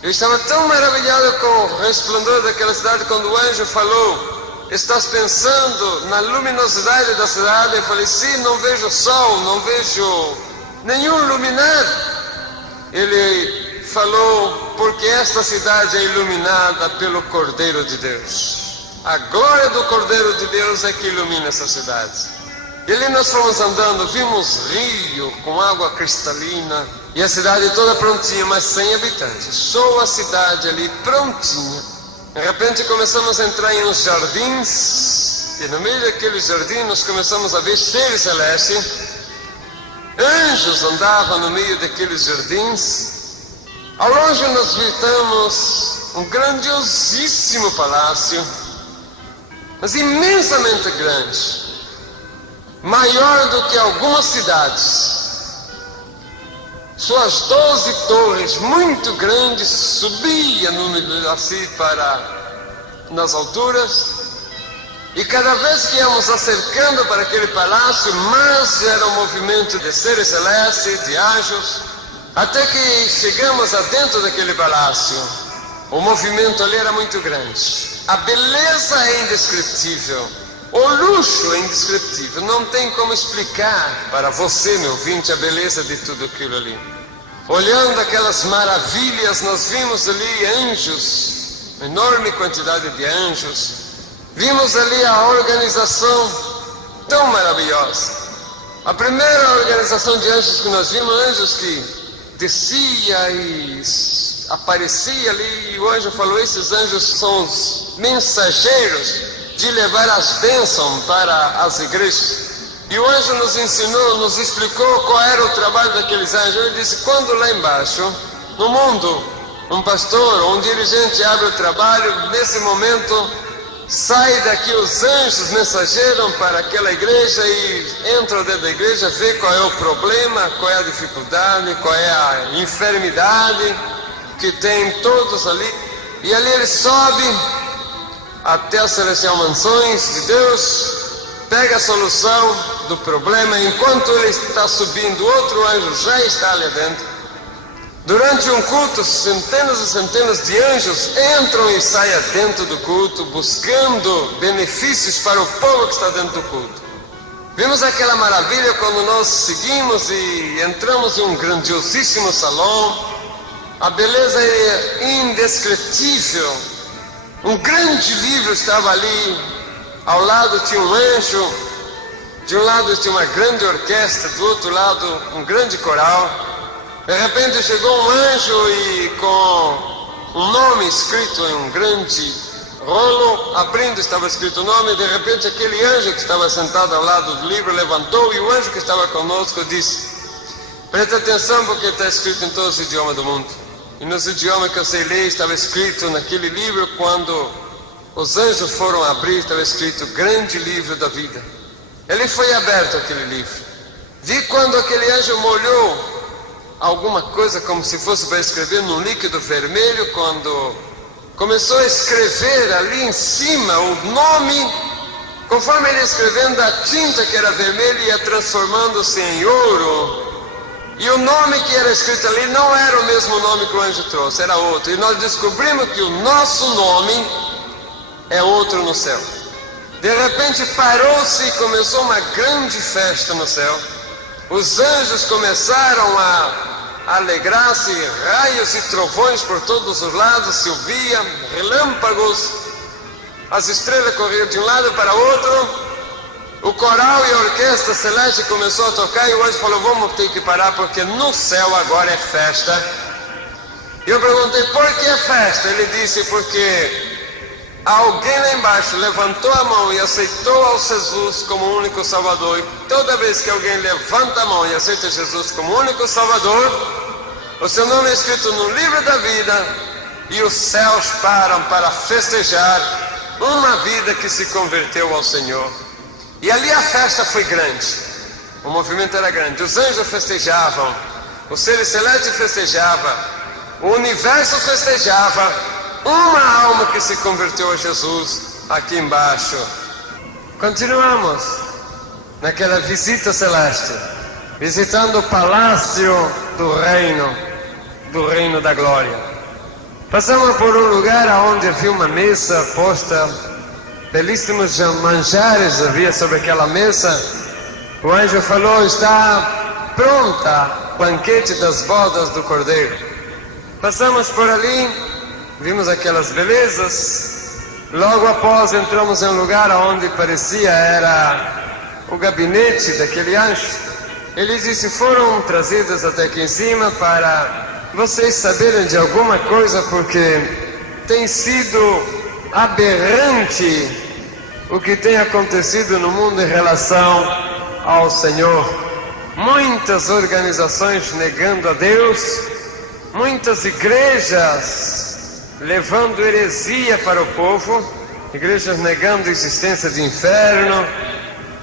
Eu estava tão maravilhado com o resplendor daquela cidade quando o anjo falou: estás pensando na luminosidade da cidade? Eu falei: sim, não vejo sol, não vejo nenhum luminar. Ele falou: porque esta cidade é iluminada pelo Cordeiro de Deus. A glória do Cordeiro de Deus é que ilumina essa cidade. E ali nós fomos andando, vimos rio com água cristalina e a cidade toda prontinha, mas sem habitantes. Só a cidade ali prontinha. De repente começamos a entrar em uns jardins e no meio daqueles jardins nós começamos a ver seres celestes. Anjos andavam no meio daqueles jardins. Ao longe nós visitamos um grandiosíssimo palácio, mas imensamente grande, maior do que algumas cidades. Suas 12 torres muito grandes subiam assim nas alturas, e cada vez que íamos acercando para aquele palácio, mais era um movimento de seres celestes, de anjos, até que chegamos adentro daquele palácio. O movimento ali era muito grande. A beleza é indescritível. O luxo é indescritível. Não tem como explicar para você, meu ouvinte, a beleza de tudo aquilo ali. Olhando aquelas maravilhas, nós vimos ali anjos, uma enorme quantidade de anjos. Vimos ali a organização tão maravilhosa. A primeira organização de anjos que nós vimos, anjos que descia e aparecia ali, e o anjo falou: esses anjos são os mensageiros de levar as bênçãos para as igrejas. E o anjo nos ensinou, nos explicou qual era o trabalho daqueles anjos. Ele disse: quando lá embaixo, no mundo, um pastor ou um dirigente abre o trabalho, nesse momento sai daqui os anjos mensageiros para aquela igreja e entram dentro da igreja, vê qual é o problema, qual é a dificuldade, qual é a enfermidade que tem todos ali. E ali ele sobe até as celestiais mansões de Deus, pega a solução do problema. Enquanto ele está subindo, outro anjo já está ali dentro. Durante um culto, centenas e centenas de anjos entram e saem dentro do culto, buscando benefícios para o povo que está dentro do culto. Vimos aquela maravilha quando nós seguimos e entramos em um grandiosíssimo salão. A beleza é indescritível. Um grande livro estava ali. Ao lado tinha um anjo. De um lado tinha uma grande orquestra, do outro lado um grande coral. De repente chegou um anjo e com um nome escrito em um grande rolo, abrindo estava escrito o nome. De repente aquele anjo que estava sentado ao lado do livro levantou, e o anjo que estava conosco disse: presta atenção, porque está escrito em todos os idiomas do mundo. E nos idiomas que eu sei ler estava escrito naquele livro. Quando os anjos foram abrir, estava escrito: grande livro da vida. Ele foi aberto aquele livro. Vi quando aquele anjo molhou alguma coisa como se fosse para escrever num líquido vermelho. Quando começou a escrever ali em cima o nome, conforme ele ia escrevendo, a tinta que era vermelha ia transformando-se em ouro, e o nome que era escrito ali não era o mesmo nome que o anjo trouxe, era outro. E nós descobrimos que o nosso nome é outro no céu. De repente parou-se e começou uma grande festa no céu. Os anjos começaram a alegrar-se, raios e trovões por todos os lados se ouvia, relâmpagos, as estrelas corriam de um lado para outro. O coral e a orquestra celeste começou a tocar, e o anjo falou: vamos ter que parar, porque no céu agora é festa. E eu perguntei: por que é festa? Ele disse: porque alguém lá embaixo levantou a mão e aceitou ao Jesus como o único Salvador. E toda vez que alguém levanta a mão e aceita Jesus como o único Salvador, o seu nome é escrito no livro da vida, e os céus param para festejar uma vida que se converteu ao Senhor. E ali a festa foi grande, o movimento era grande, os anjos festejavam, Os seres celestes festejavam, o universo festejava, uma alma que se converteu a Jesus aqui embaixo. Continuamos naquela visita celeste, visitando o palácio do reino da glória. Passamos por um lugar onde havia uma mesa posta, belíssimos manjares havia sobre aquela mesa. O anjo falou: está pronta o banquete das bodas do Cordeiro. Passamos por ali, vimos aquelas belezas. Logo após entramos em um lugar onde parecia era o gabinete daquele anjo. Ele disse: foram trazidos até aqui em cima para vocês saberem de alguma coisa, porque tem sido aberrante o que tem acontecido no mundo em relação ao Senhor. Muitas organizações negando a Deus, muitas igrejas levando heresia para o povo, igrejas negando a existência de inferno,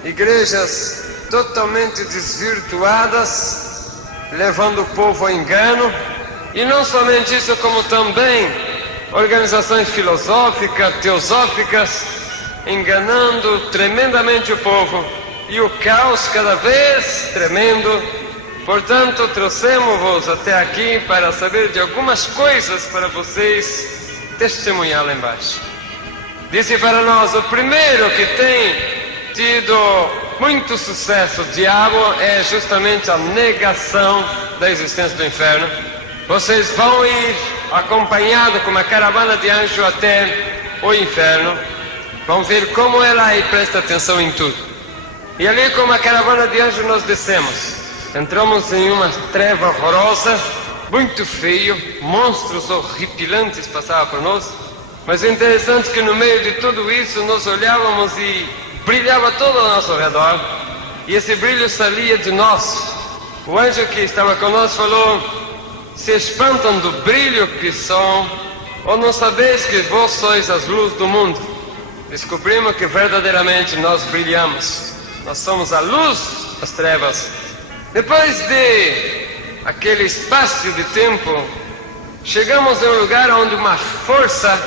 igrejas totalmente desvirtuadas, levando o povo ao engano. E não somente isso, como também organizações filosóficas, teosóficas, enganando tremendamente o povo, e o caos cada vez tremendo. Portanto, trouxemos-vos até aqui para saber de algumas coisas para vocês testemunhar lá embaixo. Disse para nós: o primeiro que tem tido muito sucesso, o diabo, é justamente a negação da existência do inferno. Vocês vão ir acompanhados com uma caravana de anjos até o inferno, vão ver como é lá e presta atenção em tudo. E ali, com uma caravana de anjos, nós descemos. Entramos em uma treva horrorosa, muito feio, monstros horripilantes passavam por nós. Mas o interessante é que no meio de tudo isso nós olhávamos e brilhava todo ao nosso redor. E esse brilho saía de nós. O anjo que estava conosco falou: se espantam do brilho que são, ou não sabeis que vós sois as luzes do mundo? Descobrimos que verdadeiramente nós brilhamos. Nós somos a luz das trevas. Depois de aquele espaço de tempo, chegamos em um lugar onde uma força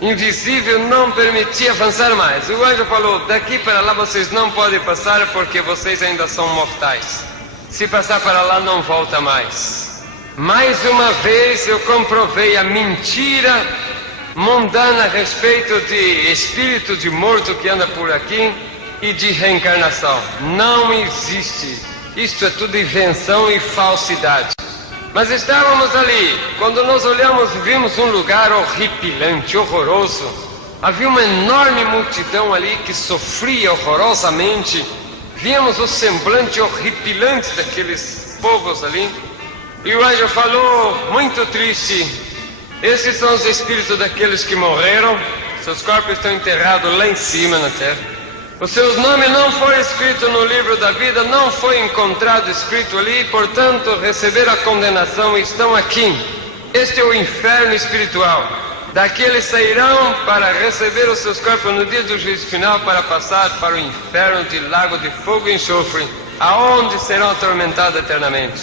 invisível não permitia avançar mais. O anjo falou: daqui para lá vocês não podem passar, porque vocês ainda são mortais. Se passar para lá, não volta mais. Mais uma vez eu comprovei a mentira mundana a respeito de espírito de morto que anda por aqui e de reencarnação. Não existe. Isto é tudo invenção e falsidade. Mas estávamos ali, quando nós olhamos, vimos um lugar horripilante, horroroso. Havia uma enorme multidão ali que sofria horrorosamente. Víamos o semblante horripilante daqueles povos ali. E o anjo falou, muito triste: esses são os espíritos daqueles que morreram, seus corpos estão enterrados lá em cima na terra. Os seus nomes não foram escritos no livro da vida, não foi encontrado escrito ali, portanto receberam a condenação e estão aqui. Este é o inferno espiritual. Daqui eles sairão para receber os seus corpos no dia do juízo final, para passar para o inferno de lago de fogo e enxofre, aonde serão atormentados eternamente.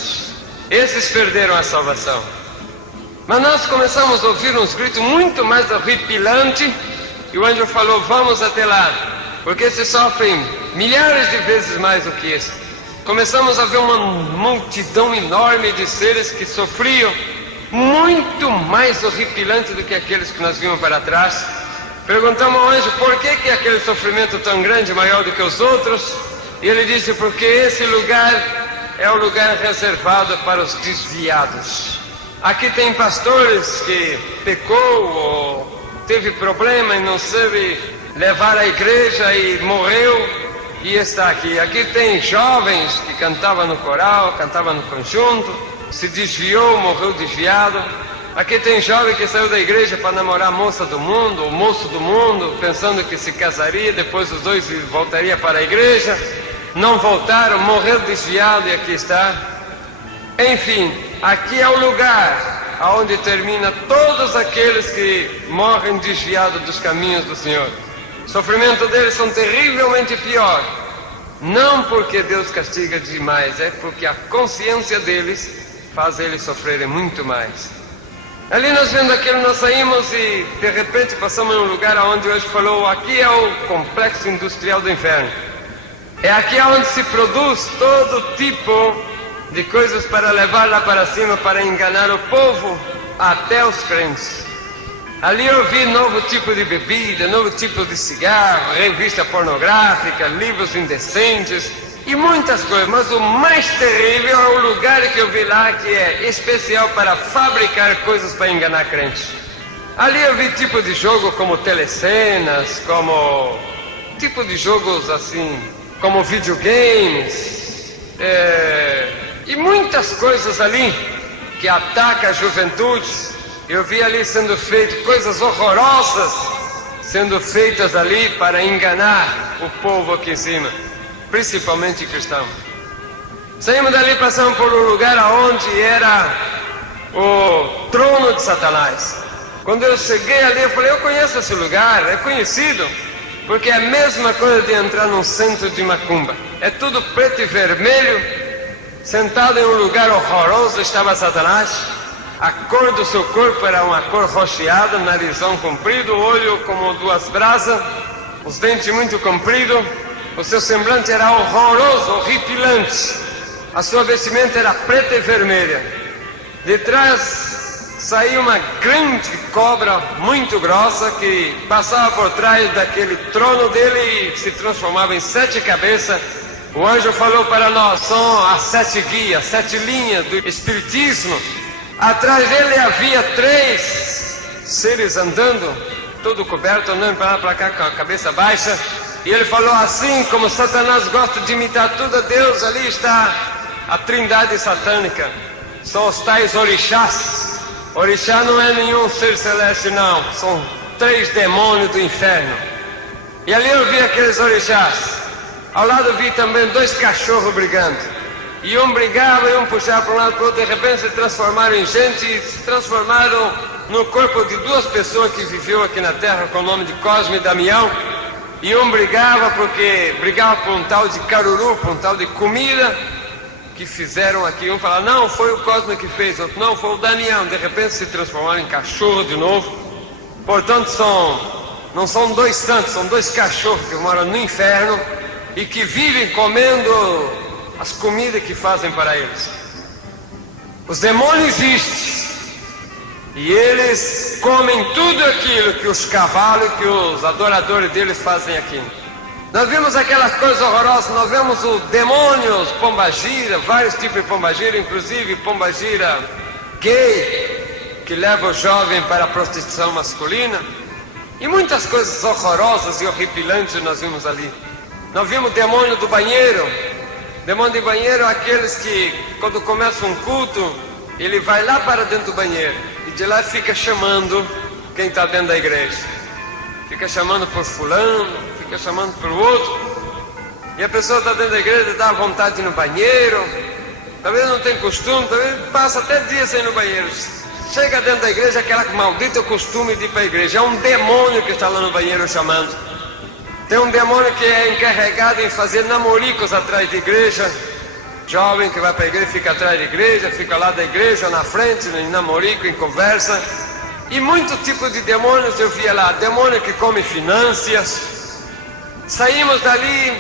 Esses perderam a salvação. Mas nós começamos a ouvir uns gritos muito mais horripilantes, e o anjo falou: vamos até lá, porque esses sofrem milhares de vezes mais do que esse. Começamos a ver uma multidão enorme de seres que sofriam muito mais horripilante do que aqueles que nós vimos para trás. Perguntamos ao anjo por que aquele sofrimento tão grande, maior do que os outros, e ele disse: porque esse lugar é o lugar reservado para os desviados. Aqui tem pastores que pecou ou teve problema e não soube levar a igreja e morreu e está aqui. Aqui tem jovens que cantavam no coral, cantavam no conjunto, se desviou, morreu desviado. Aqui tem jovem que saiu da igreja para namorar a moça do mundo, o moço do mundo, pensando que se casaria, depois os dois voltariam para a igreja. Não voltaram, morreu desviado e aqui está. Enfim, aqui é o lugar onde termina todos aqueles que morrem desviados dos caminhos do Senhor. O sofrimento deles são terrivelmente pior. Não porque Deus castiga demais, é porque a consciência deles faz eles sofrerem muito mais. Ali nós vendo aquilo, nós saímos e de repente passamos em um lugar onde hoje falou, aqui é o complexo industrial do inferno. É aqui onde se produz todo tipo de coisas para levar lá para cima, para enganar o povo, até os crentes. Ali eu vi novo tipo de bebida, novo tipo de cigarro, revista pornográfica, livros indecentes e muitas coisas. Mas o mais terrível é o lugar que eu vi lá, que é especial para fabricar coisas para enganar crentes. Ali eu vi tipo de jogo como telecenas, como tipo de jogos assim, como videogames, e muitas coisas ali que atacam a juventude. Eu vi ali sendo feito coisas horrorosas, sendo feitas ali para enganar o povo aqui em cima, principalmente cristão. Saímos dali, passamos por um lugar onde era o trono de Satanás. Quando eu cheguei ali, eu falei, eu conheço esse lugar, é conhecido, porque é a mesma coisa de entrar num centro de macumba. É tudo preto e vermelho, sentado em um lugar horroroso estava Satanás. A cor do seu corpo era uma cor rocheada, narizão comprido, olho como duas brasas, os dentes muito compridos, o seu semblante era horroroso, horripilante. A sua vestimenta era preta e vermelha. De trás saía uma grande cobra muito grossa que passava por trás daquele trono dele e se transformava em 7 cabeças. O anjo falou para nós, são as 7 guias, 7 linhas do espiritismo. Atrás dele havia 3 seres andando, todo coberto, andando para lá para cá com a cabeça baixa. E ele falou assim, como Satanás gosta de imitar tudo a Deus, ali está a trindade satânica. São os tais orixás. Orixá não é nenhum ser celeste não, são 3 demônios do inferno. E ali eu vi aqueles orixás. Ao lado vi também 2 cachorros brigando. E um brigava e um puxava para um lado para o outro. De repente se transformaram em gente e se transformaram no corpo de 2 pessoas que viviam aqui na terra com o nome de Cosme e Damião. E um brigava porque brigava por um tal de caruru, por um tal de comida que fizeram aqui. Um falava, não, foi o Cosme que fez, outro, não, foi o Damião. De repente se transformaram em cachorro de novo. Portanto não são 2 santos, são 2 cachorros que moram no inferno e que vivem comendo as comidas que fazem para eles. Os demônios existem e eles comem tudo aquilo que os cavalos, que os adoradores deles fazem aqui. Nós vimos aquelas coisas horrorosas, nós vemos os demônios, pombagira, vários tipos de pombagira, inclusive pombagira gay, que leva o jovem para a prostituição masculina, e muitas coisas horrorosas e horripilantes nós vimos ali. Nós vimos o demônio do banheiro. Demônio de banheiro, aqueles que quando começa um culto, ele vai lá para dentro do banheiro e de lá fica chamando quem está dentro da igreja. Fica chamando por fulano, fica chamando por outro. E a pessoa está dentro da igreja, dá vontade de ir no banheiro, talvez não tenha costume, talvez passa até dias sem ir no banheiro. Chega dentro da igreja, aquela maldita costume de ir para a igreja. É um demônio que está lá no banheiro chamando. Tem um demônio que é encarregado em fazer namoricos atrás da igreja. Jovem que vai para a igreja, fica atrás da igreja, fica lá da igreja, na frente, em namorico, em conversa. E muitos tipos de demônios eu via lá. Demônio que come finanças. Saímos dali,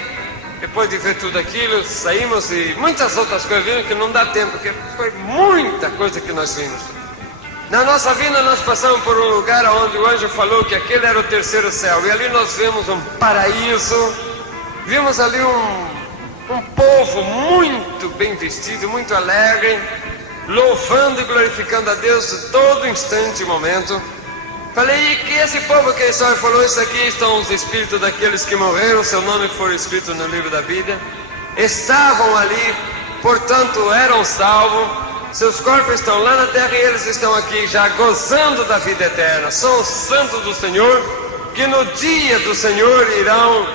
depois de ver tudo aquilo, saímos e muitas outras coisas vimos que não dá tempo, porque foi muita coisa que nós vimos. Na nossa vida nós passamos por um lugar onde o anjo falou que aquele era o 3º céu. E ali nós vimos um paraíso. Vimos ali um povo muito bem vestido, muito alegre, louvando e glorificando a Deus todo instante e momento. Falei, e que esse povo que o Senhor falou, isso aqui estão os espíritos daqueles que morreram, seu nome foi escrito no livro da vida. Estavam ali, portanto eram salvos. Seus corpos estão lá na terra e eles estão aqui já gozando da vida eterna. São os santos do Senhor que no dia do Senhor irão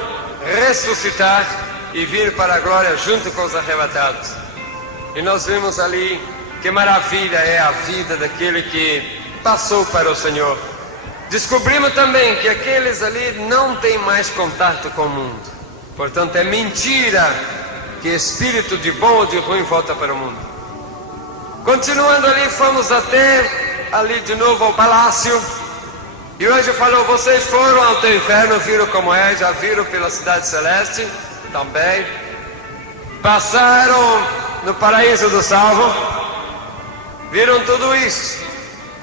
ressuscitar e vir para a glória junto com os arrebatados. E nós vimos ali que maravilha é a vida daquele que passou para o Senhor. Descobrimos também que aqueles ali não têm mais contato com o mundo. Portanto, é mentira que espírito de bom ou de ruim volta para o mundo. Continuando ali, fomos até ali de novo ao palácio. E o anjo falou: vocês foram ao teu inferno, viram como é, já viram pela cidade celeste também. Passaram no paraíso do salvo, viram tudo isso.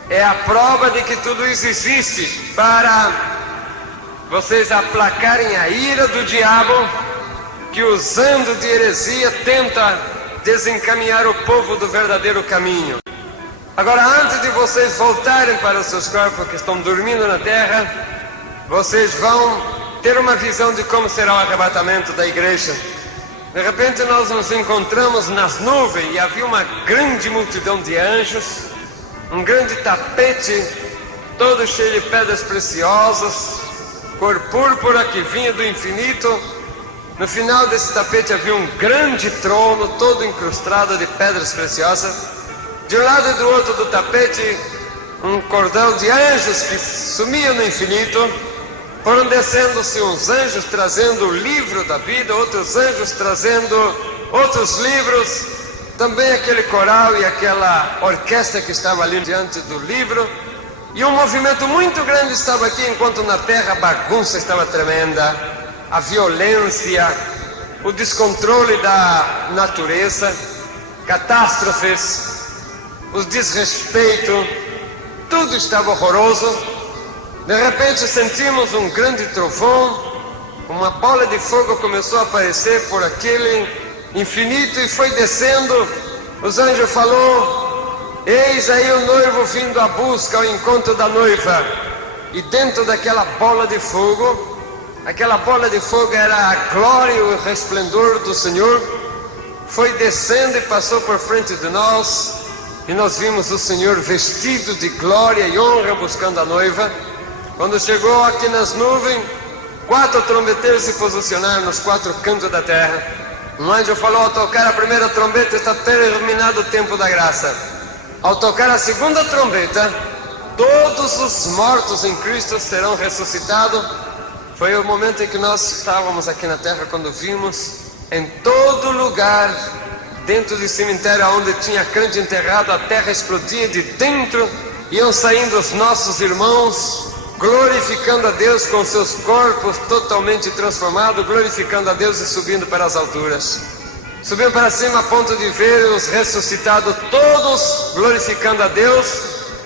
É a prova de que tudo isso existe, para vocês aplacarem a ira do diabo, que usando de heresia tenta desencaminhar o povo do verdadeiro caminho. Agora, antes de vocês voltarem para os seus corpos que estão dormindo na terra, vocês vão ter uma visão de como será o arrebatamento da igreja. De repente nós nos encontramos nas nuvens e havia uma grande multidão de anjos, um grande tapete todo cheio de pedras preciosas, cor púrpura que vinha do infinito. No final desse tapete havia um grande trono todo incrustado de pedras preciosas. De um lado e do outro do tapete, um cordão de anjos que sumiam no infinito. Foram descendo-se uns anjos trazendo o livro da vida, outros anjos trazendo outros livros. Também aquele coral e aquela orquestra que estava ali diante do livro. E um movimento muito grande estava aqui, enquanto na terra a bagunça estava tremenda. A violência, o descontrole da natureza, catástrofes, o desrespeito, tudo estava horroroso. De repente sentimos um grande trovão, uma bola de fogo começou a aparecer por aquele infinito e foi descendo. Os anjos falou: eis aí o noivo vindo à busca, ao encontro da noiva. E dentro daquela bola de fogo, aquela bola de fogo era a glória e o resplendor do Senhor, foi descendo e passou por frente de nós. E nós vimos o Senhor vestido de glória e honra buscando a noiva. Quando chegou aqui nas nuvens, 4 trombeteiros se posicionaram nos 4 cantos da terra. Um anjo falou: ao tocar a primeira trombeta está terminado o tempo da graça. Ao tocar a segunda trombeta, todos os mortos em Cristo serão ressuscitados. Foi o momento em que nós estávamos aqui na terra, quando vimos em todo lugar, dentro do cemitério onde tinha crente enterrado, a terra explodia de dentro, iam saindo os nossos irmãos, glorificando a Deus com seus corpos totalmente transformados, glorificando a Deus e subindo para as alturas. Subiam para cima a ponto de ver os ressuscitados todos glorificando a Deus,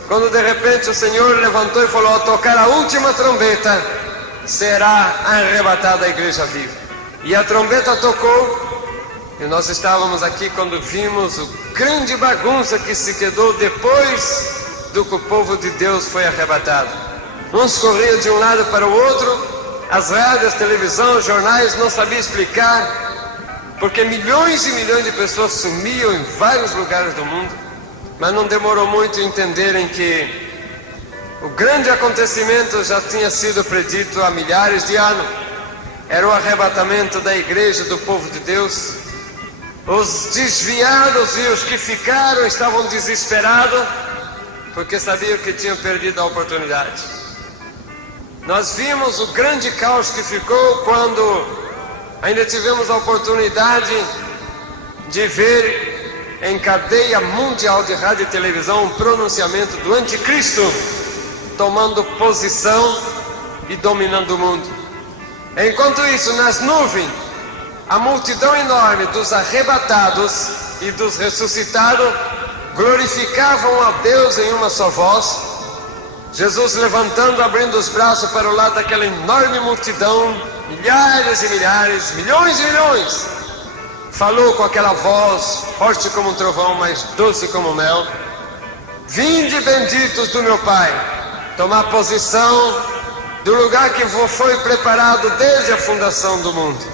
quando de repente o Senhor levantou e falou: ao tocar a última trombeta, será arrebatada a igreja viva. E a trombeta tocou, e nós estávamos aqui quando vimos o grande bagunça que se quedou depois do que o povo de Deus foi arrebatado. Uns corriam de um lado para o outro, as rádios, televisão, jornais não sabiam explicar, porque milhões e milhões de pessoas sumiam em vários lugares do mundo. Mas não demorou muito a entenderem que o grande acontecimento já tinha sido predito há milhares de anos. Era o arrebatamento da igreja, do povo de Deus. Os desviados e os que ficaram estavam desesperados, porque sabiam que tinham perdido a oportunidade. Nós vimos o grande caos que ficou quando ainda tivemos a oportunidade de ver em cadeia mundial de rádio e televisão um pronunciamento do anticristo tomando posição e dominando o mundo. Enquanto isso, nas nuvens, a multidão enorme dos arrebatados e dos ressuscitados glorificavam a Deus em uma só voz. Jesus levantando, abrindo os braços para o lado daquela enorme multidão, milhares e milhares, milhões e milhões, falou com aquela voz forte como um trovão, mas doce como mel: vinde benditos do meu Pai, tomar posição do lugar que foi preparado desde a fundação do mundo.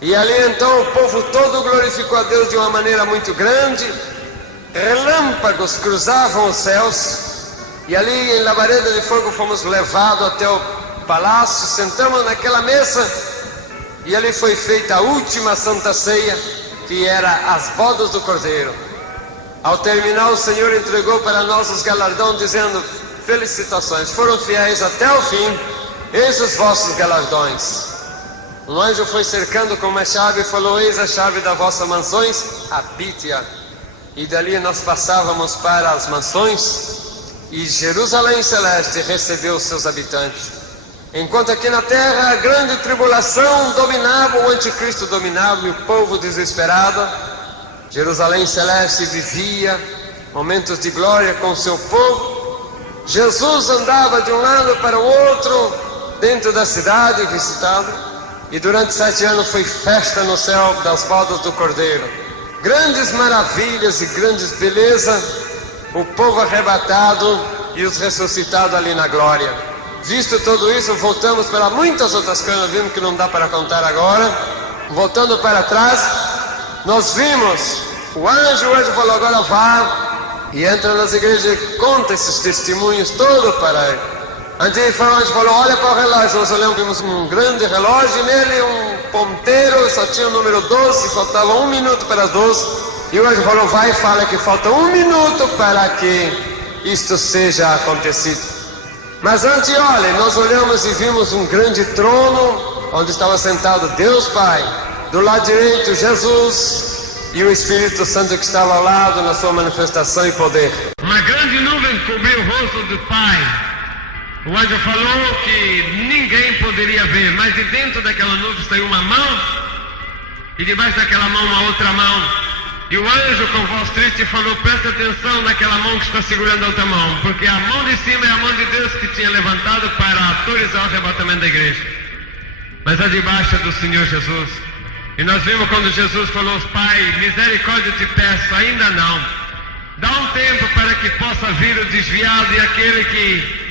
E ali então o povo todo glorificou a Deus de uma maneira muito grande. Relâmpagos cruzavam os céus, e ali em labareda de fogo fomos levados até o palácio, sentamos naquela mesa, e ali foi feita a última Santa Ceia, que era as bodas do Cordeiro. Ao terminar, o Senhor entregou para nós os galardões, dizendo: felicitações, foram fiéis até o fim, eis os vossos galardões. Um anjo foi cercando com uma chave e falou: eis a chave das vossas mansões, habite-a. e dali nós passávamos para as mansões, e Jerusalém Celeste recebeu os seus habitantes. Enquanto aqui na terra a grande tribulação dominava, o anticristo dominava e o povo desesperado, Jerusalém Celeste vivia momentos de glória com o seu povo. Jesus andava de um lado para o outro dentro da cidade visitado, e durante 7 anos foi festa no céu das bodas do Cordeiro. Grandes maravilhas e grandes belezas, o povo arrebatado e os ressuscitados ali na glória. Visto tudo isso, voltamos para muitas outras coisas, vimos que não dá para contar agora. Voltando para trás, nós vimos o anjo falou: agora vá e entra nas igrejas e conta esses testemunhos todos para ele. Antes o anjo falou: olha para o relógio. Nós olhamos, vimos um grande relógio, e nele um ponteiro, só tinha o número 12, faltava 1 minuto para as 12. E o anjo falou: vai e fala que falta 1 minuto para que isto seja acontecido. Mas antes, olha, nós olhamos e vimos um grande trono, onde estava sentado Deus Pai, do lado direito Jesus, e o Espírito Santo que estava ao lado na sua manifestação e poder. Uma grande nuvem cobriu o rosto do Pai. O anjo falou que ninguém poderia ver, mas de dentro daquela nuvem saiu uma mão, e debaixo daquela mão uma outra mão. E o anjo com voz triste falou: presta atenção naquela mão que está segurando a outra mão, porque a mão de cima é a mão de Deus que tinha levantado para autorizar o arrebatamento da igreja, mas a de baixo é do Senhor Jesus. E nós vimos quando Jesus falou: Pai, misericórdia te peço, ainda não, dá um tempo para que possa vir o desviado e aquele que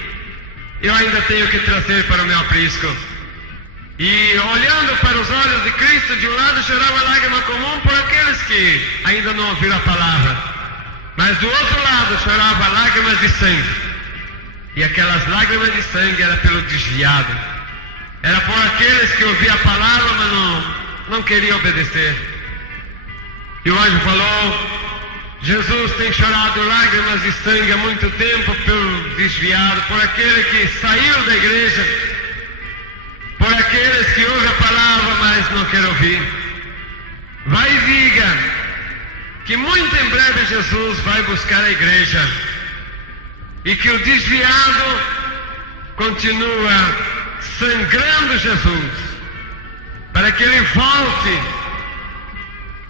eu ainda tenho que trazer para o meu aprisco. E olhando para os olhos de Cristo, de um lado chorava lágrima comum por aqueles que ainda não ouviram a palavra, mas do outro lado chorava lágrimas de sangue. E aquelas lágrimas de sangue era pelo desviado, era por aqueles que ouviam a palavra, mas não queriam obedecer. E o anjo falou: Jesus tem chorado lágrimas de sangue há muito tempo pelo desviado, por aquele que saiu da igreja, por aqueles que ouvem a palavra, mas não querem ouvir. Vai e diga que muito em breve Jesus vai buscar a igreja, e que o desviado continua sangrando Jesus, para que ele volte,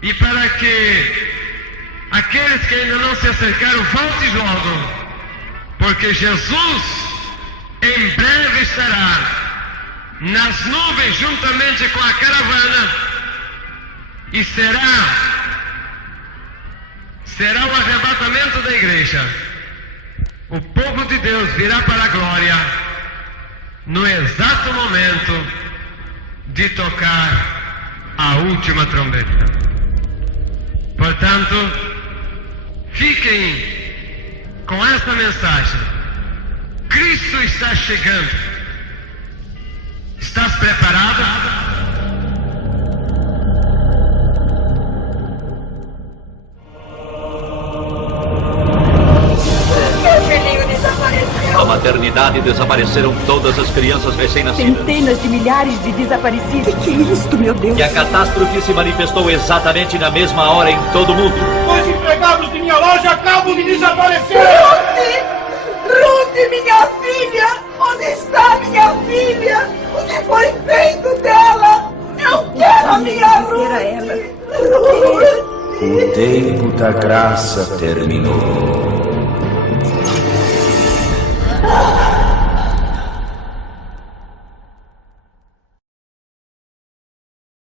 e para que aqueles que ainda não se acercaram voltem logo, porque Jesus em breve estará nas nuvens juntamente com a caravana, e será o arrebatamento da igreja. O povo de Deus virá para a glória no exato momento de tocar a última trombeta. Portanto, fiquem com esta mensagem: Cristo está chegando. Estás preparado? Meu filhinho desapareceu. Na maternidade desapareceram todas as crianças recém-nascidas. Centenas de milhares de desaparecidos. Que é isto, meu Deus? E a catástrofe se manifestou exatamente na mesma hora em todo o mundo. 2 empregados de minha loja acabam de desaparecer! Ruth, minha filha! Onde está minha filha? O que foi feito dela? Eu quero a minha Ruth! O tempo da graça terminou.